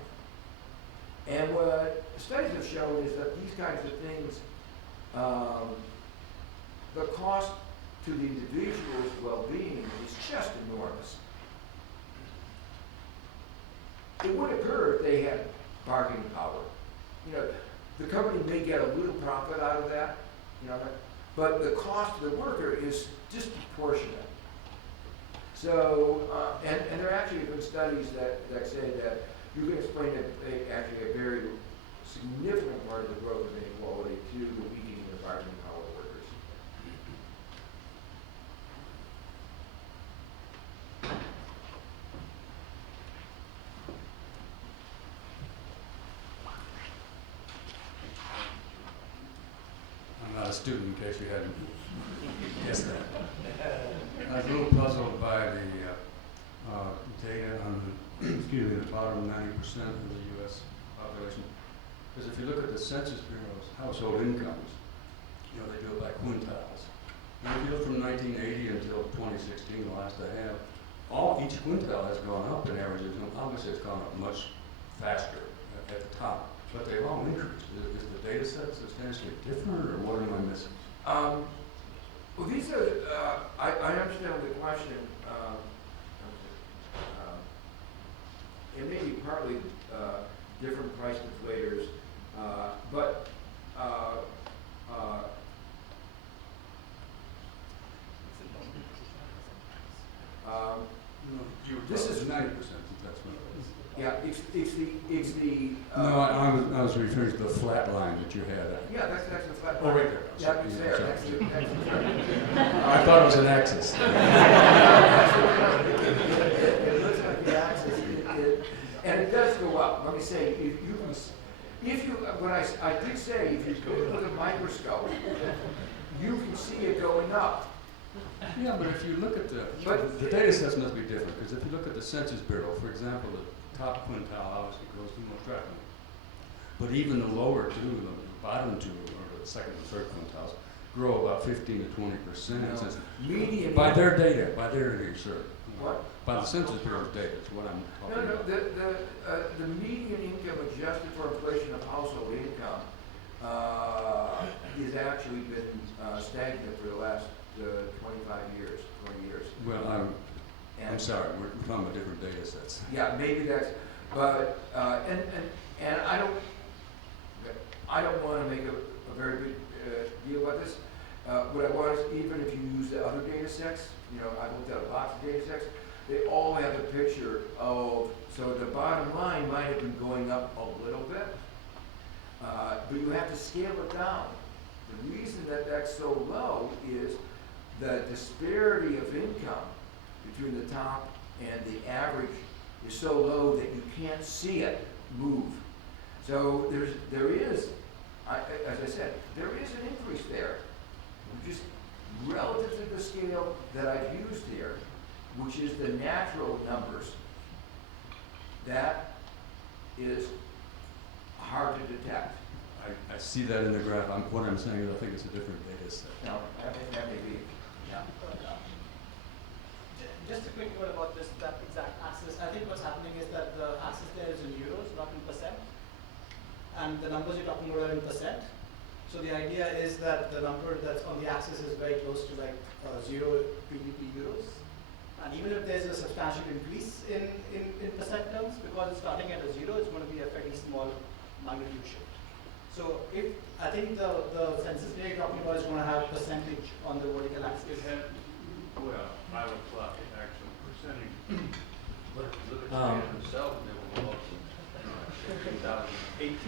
And what studies have shown is that these kinds of things, the cost to the individual's well-being is just enormous. It would occur if they had bargaining power. The company may get a little profit out of that, but the cost to the worker is disproportionate. So, and there actually have been studies that say that you can explain actually a very significant part of the growth of inequality to the weakening of bargaining power of workers. I'm not a student, in case you hadn't guessed that. I was a little puzzled by the data on the bottom 90% of the U.S. population. Because if you look at the Census Bureau's household incomes, they do it by quintiles. And if you look from 1980 until 2016, the last I have, each quintile has gone up in averages, and obviously it's gone up much faster at the top. But they've all increased. Is the data set substantially different, or what am I missing? Well, these are, I understand the question. It may be partly different price deflators, but You were this is not that's what it is. Yeah, it's the. No, I was referring to the flat line that you had. Yeah, that's the flat. Oh, right there. Yeah, it's there. Sorry. I thought it was an axis. It looks like the axis, and it does go up. Let me say, I did say, if you go with a microscope, you can see it going up. Yeah, but if you look at the data sets must be different, because if you look at the Census Bureau, for example, the top quintile obviously goes to most rapidly. But even the lower two, the bottom two, or the second and third quintiles, grow about 15 to 20%. Median. By their data, research. What? By the Census Bureau's data is what I'm talking about. The median income adjusted for inflation of household income has actually been stagnant for the last 25 years, 20 years. Well, I'm sorry, we're talking about different data sets. Yeah, maybe that's, but, and I don't want to make a very big deal about this. What I want is, even if you use the other data sets, I looked at a box of data sets, they all have a picture of, so the bottom line might have been going up a little bit, but you have to scale it down. The reason that that's so low is the disparity of income between the top and the average is so low that you can't see it move. So there is, as I said, there is an increase there, just relative to the scale that I've used here, which is the natural numbers. That is hard to detect. I see that in the graph. What I'm saying is I think it's a different data set. No, that may be. Yeah. Just a quick word about that exact axis. I think what's happening is that the axis there is in euros, not in percent. And the numbers you're talking about are in percent. So the idea is that the number that's on the axis is very close to like 0 GDP euros. And even if there's a substantial increase in percent terms, because it's starting at a 0, it's going to be a fairly small magnitude shift. So I think the census data you're talking about is going to have percentage on the vertical axis. Well, I would plot the actual percentage. But if you look at the themselves, they will go up to 2018.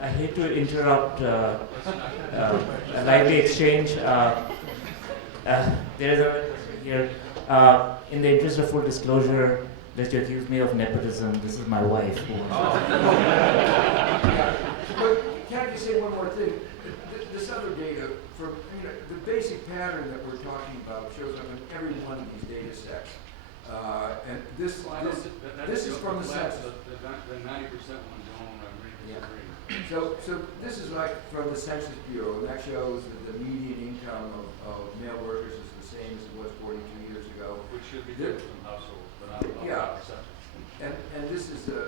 I hate to interrupt a lively exchange. There is a question here. In the interest of full disclosure, lest you accuse me of nepotism, this is my wife. But can I just say one more thing? This other data, the basic pattern that we're talking about shows up in every one of these data sets. And this is from the census. The 90% one don't, I really disagree. So this is like from the Census Bureau, and that shows that the median income of male workers is the same as it was 42 years ago. Which should be different from households, but I'm Yeah. not percentage. And this is the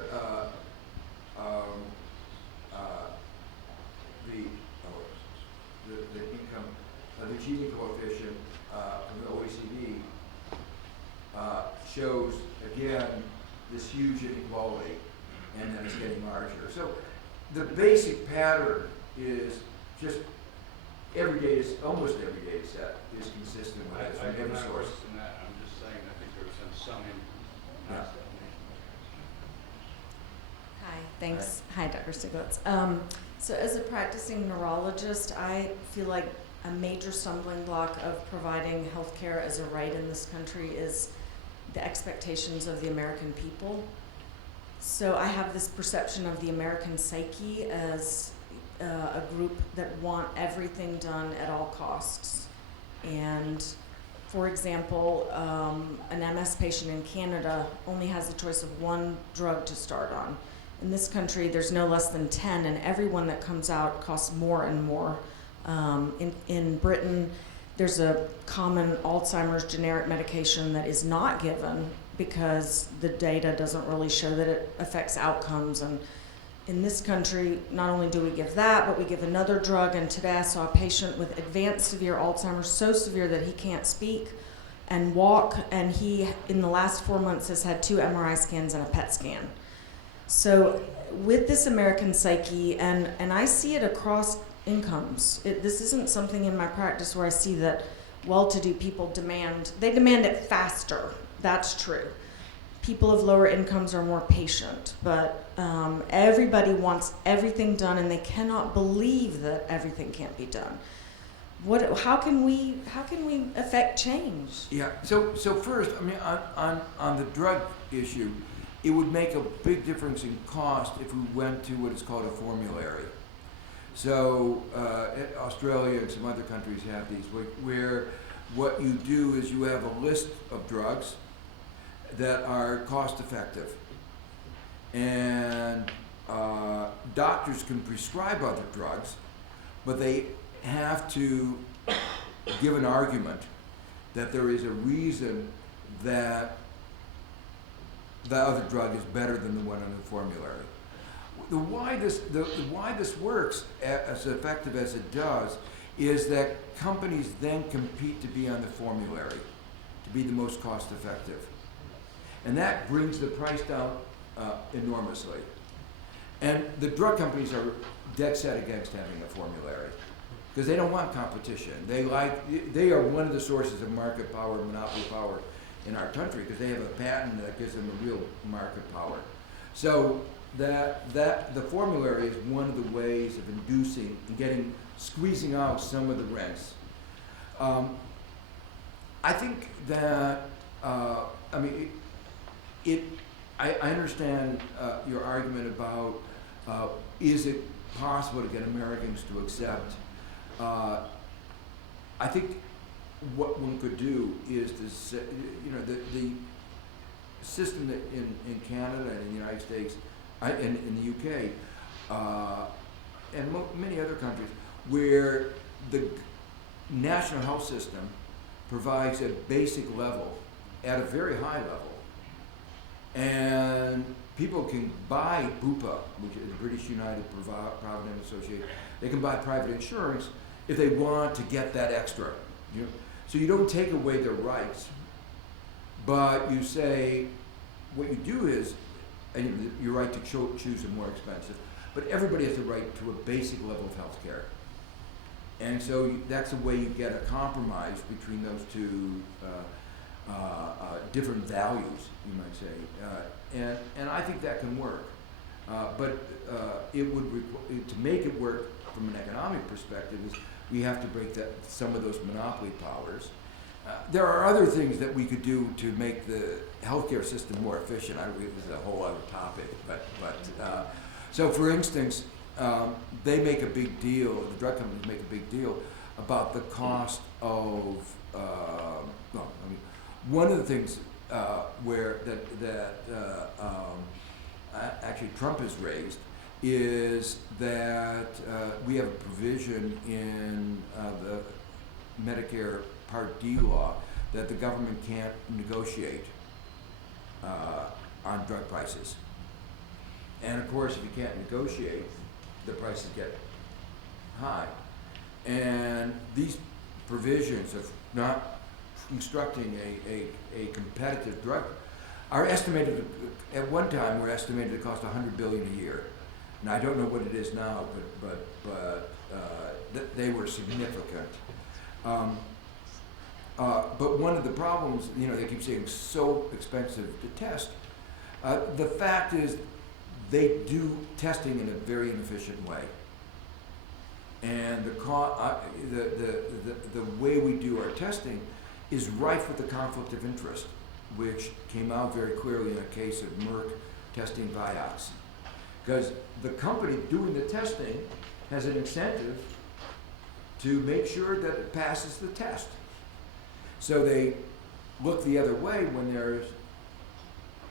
income, the Gini coefficient from the OECD shows again this huge inequality, and then it's getting larger. So the basic pattern is just almost every data set is consistent with it from every I'm not source. questioning that. I'm just saying I think there's been some income. Hi, thanks. Hi, Dr. Stiglitz. So as a practicing neurologist, I feel like a major stumbling block of providing healthcare as a right in this country is the expectations of the American people. So I have this perception of the American psyche as a group that want everything done at all costs. And for example, an MS patient in Canada only has the choice of one drug to start on. In this country, there's no less than 10, and every one that comes out costs more and more. In Britain, there's a common Alzheimer's generic medication that is not given because the data doesn't really show that it affects outcomes. And in this country, not only do we give that, but we give another drug. And today I saw a patient with advanced severe Alzheimer's, so severe that he can't speak and walk, and he, in the last 4 months, has had 2 MRI scans and a PET scan. So with this American psyche, and I see it across incomes. This isn't something in my practice where I see that well-to-do people demand it faster. That's true. people of lower incomes are more patient, but everybody wants everything done, and they cannot believe that everything can't be done. How can we affect change? Yeah. So first, I mean, on the drug issue, it would make a big difference in cost if we went to what is called a formulary. So Australia and some other countries have these, where what you do is you have a list of drugs that are cost effective, and doctors can prescribe other drugs, but they have to give an argument that there is a reason that the other drug is better than the one on the formulary. Why this works as effective as it does is that companies then compete to be on the formulary, to be the most cost effective. And that brings the price down enormously. And the drug companies are dead set against having a formulary because they don't want competition. They are one of the sources of market power, monopoly power in our country because they have a patent that gives them a real market power. So that the formulary is one of the ways of inducing and squeezing out some of the rents. I think that I understand your argument about is it possible to get Americans to accept. I think what one could do is to say, the system that in Canada and in the United States, and in the UK, and many other countries, where the national health system provides a basic level at a very high level, and people can buy BUPA, which is the British United Provident Association. They can buy private insurance if they want to get that extra. So you don't take away their rights, but you say what you do is, and your right to choose a more expensive, but everybody has the right to a basic level of health care. And so that's the way you get a compromise between those two different values, you might say. And I think that can work. But it would to make it work from an economic perspective is we have to break some of those monopoly powers. There are other things that we could do to make the healthcare system more efficient. This is a whole other topic, but so for instance, they make a big deal. The drug companies make a big deal about the cost of. One of the things where actually Trump has raised is that we have a provision in the Medicare Part D law that the government can't negotiate on drug prices. And of course, if you can't negotiate, the prices get high. And these provisions of not constructing a competitive drug are estimated, at one time were estimated to cost $100 billion a year. And I don't know what it is now, but they were significant. But one of the problems, they keep saying so expensive to test. The fact is, they do testing in a very inefficient way, and the way we do our testing is rife with the conflict of interest, which came out very clearly in a case of Merck testing Vioxx, because the company doing the testing has an incentive to make sure that it passes the test. So they look the other way when there's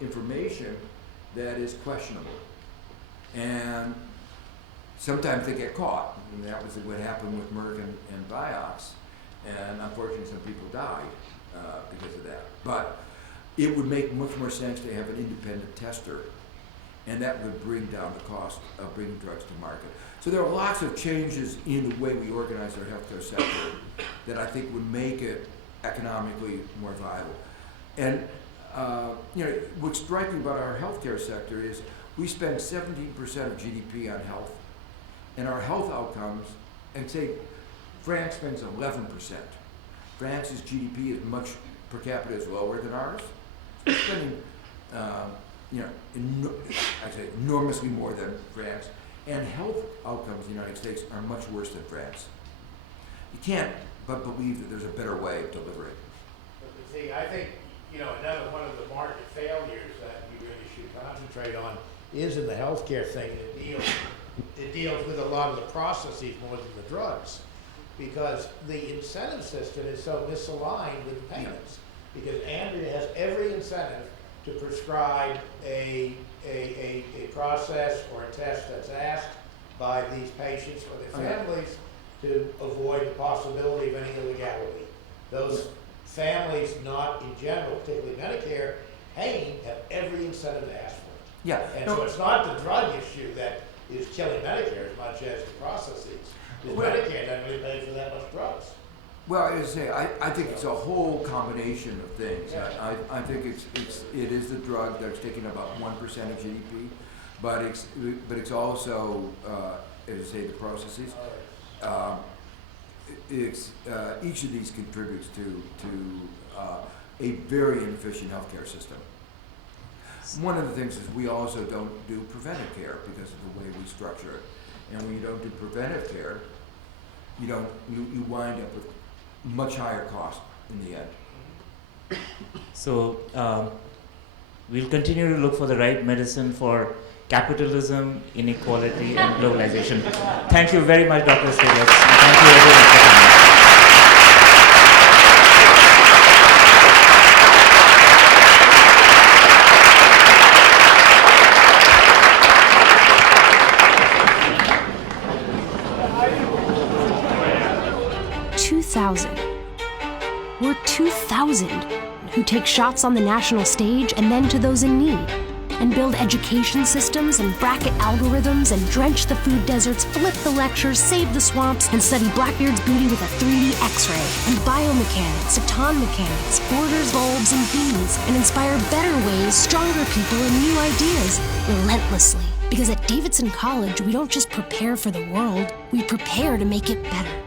information that is questionable. And sometimes they get caught, and that was what happened with Merck and Vioxx. And unfortunately, some people died because of that. But it would make much more sense to have an independent tester, and that would bring down the cost of bringing drugs to market. So there are lots of changes in the way we organize our healthcare sector that I think would make it economically more viable. And what's striking about our healthcare sector is we spend 17% of GDP on health, and our health outcomes, and say France spends 11%. France's GDP is much per capita is lower than ours. So we're spending I'd say enormously more than France, and health outcomes in the United States are much worse than France. You can't but believe that there's a better way of delivering. But see, I think, another one of the market failures that we really should concentrate on is in the healthcare thing. It deals with a lot of the processes more than the drugs, because the incentive system is so misaligned with the payments. Because Andrea has every incentive to prescribe a process or a test that's asked by these patients or their families to avoid the possibility of any illegality. Those families, not in general, particularly Medicare, paying, have every incentive to ask for it. Yeah. And so it's not the drug issue that is killing Medicare as much as the processes. Because Medicare doesn't really pay for that much drugs. Well, as I say, I think it's a whole combination of things. Yeah. I think it is the drug that's taking about 1% of GDP, but it's also, as I say, the processes. Each of these contributes to a very inefficient healthcare system. One of the things is we also don't do preventive care because of the way we structure it. And when you don't do preventive care, you wind up with much higher cost in the end. So we'll continue to look for the right medicine for capitalism, inequality, and globalization. Thank you very much, Dr. Stiglitz. Thank you everyone for coming. 2,000. We're 2,000 who take shots on the national stage and then to those in need, and build education systems and bracket algorithms and drench the food deserts, flip the lectures, save the swamps, and study Blackbeard's booty with a 3D X-ray, and biomechanics, atom mechanics, borders, bulbs, and bees, and inspire better ways, stronger people, and new ideas relentlessly. Because at Davidson College, we don't just prepare for the world, we prepare to make it better.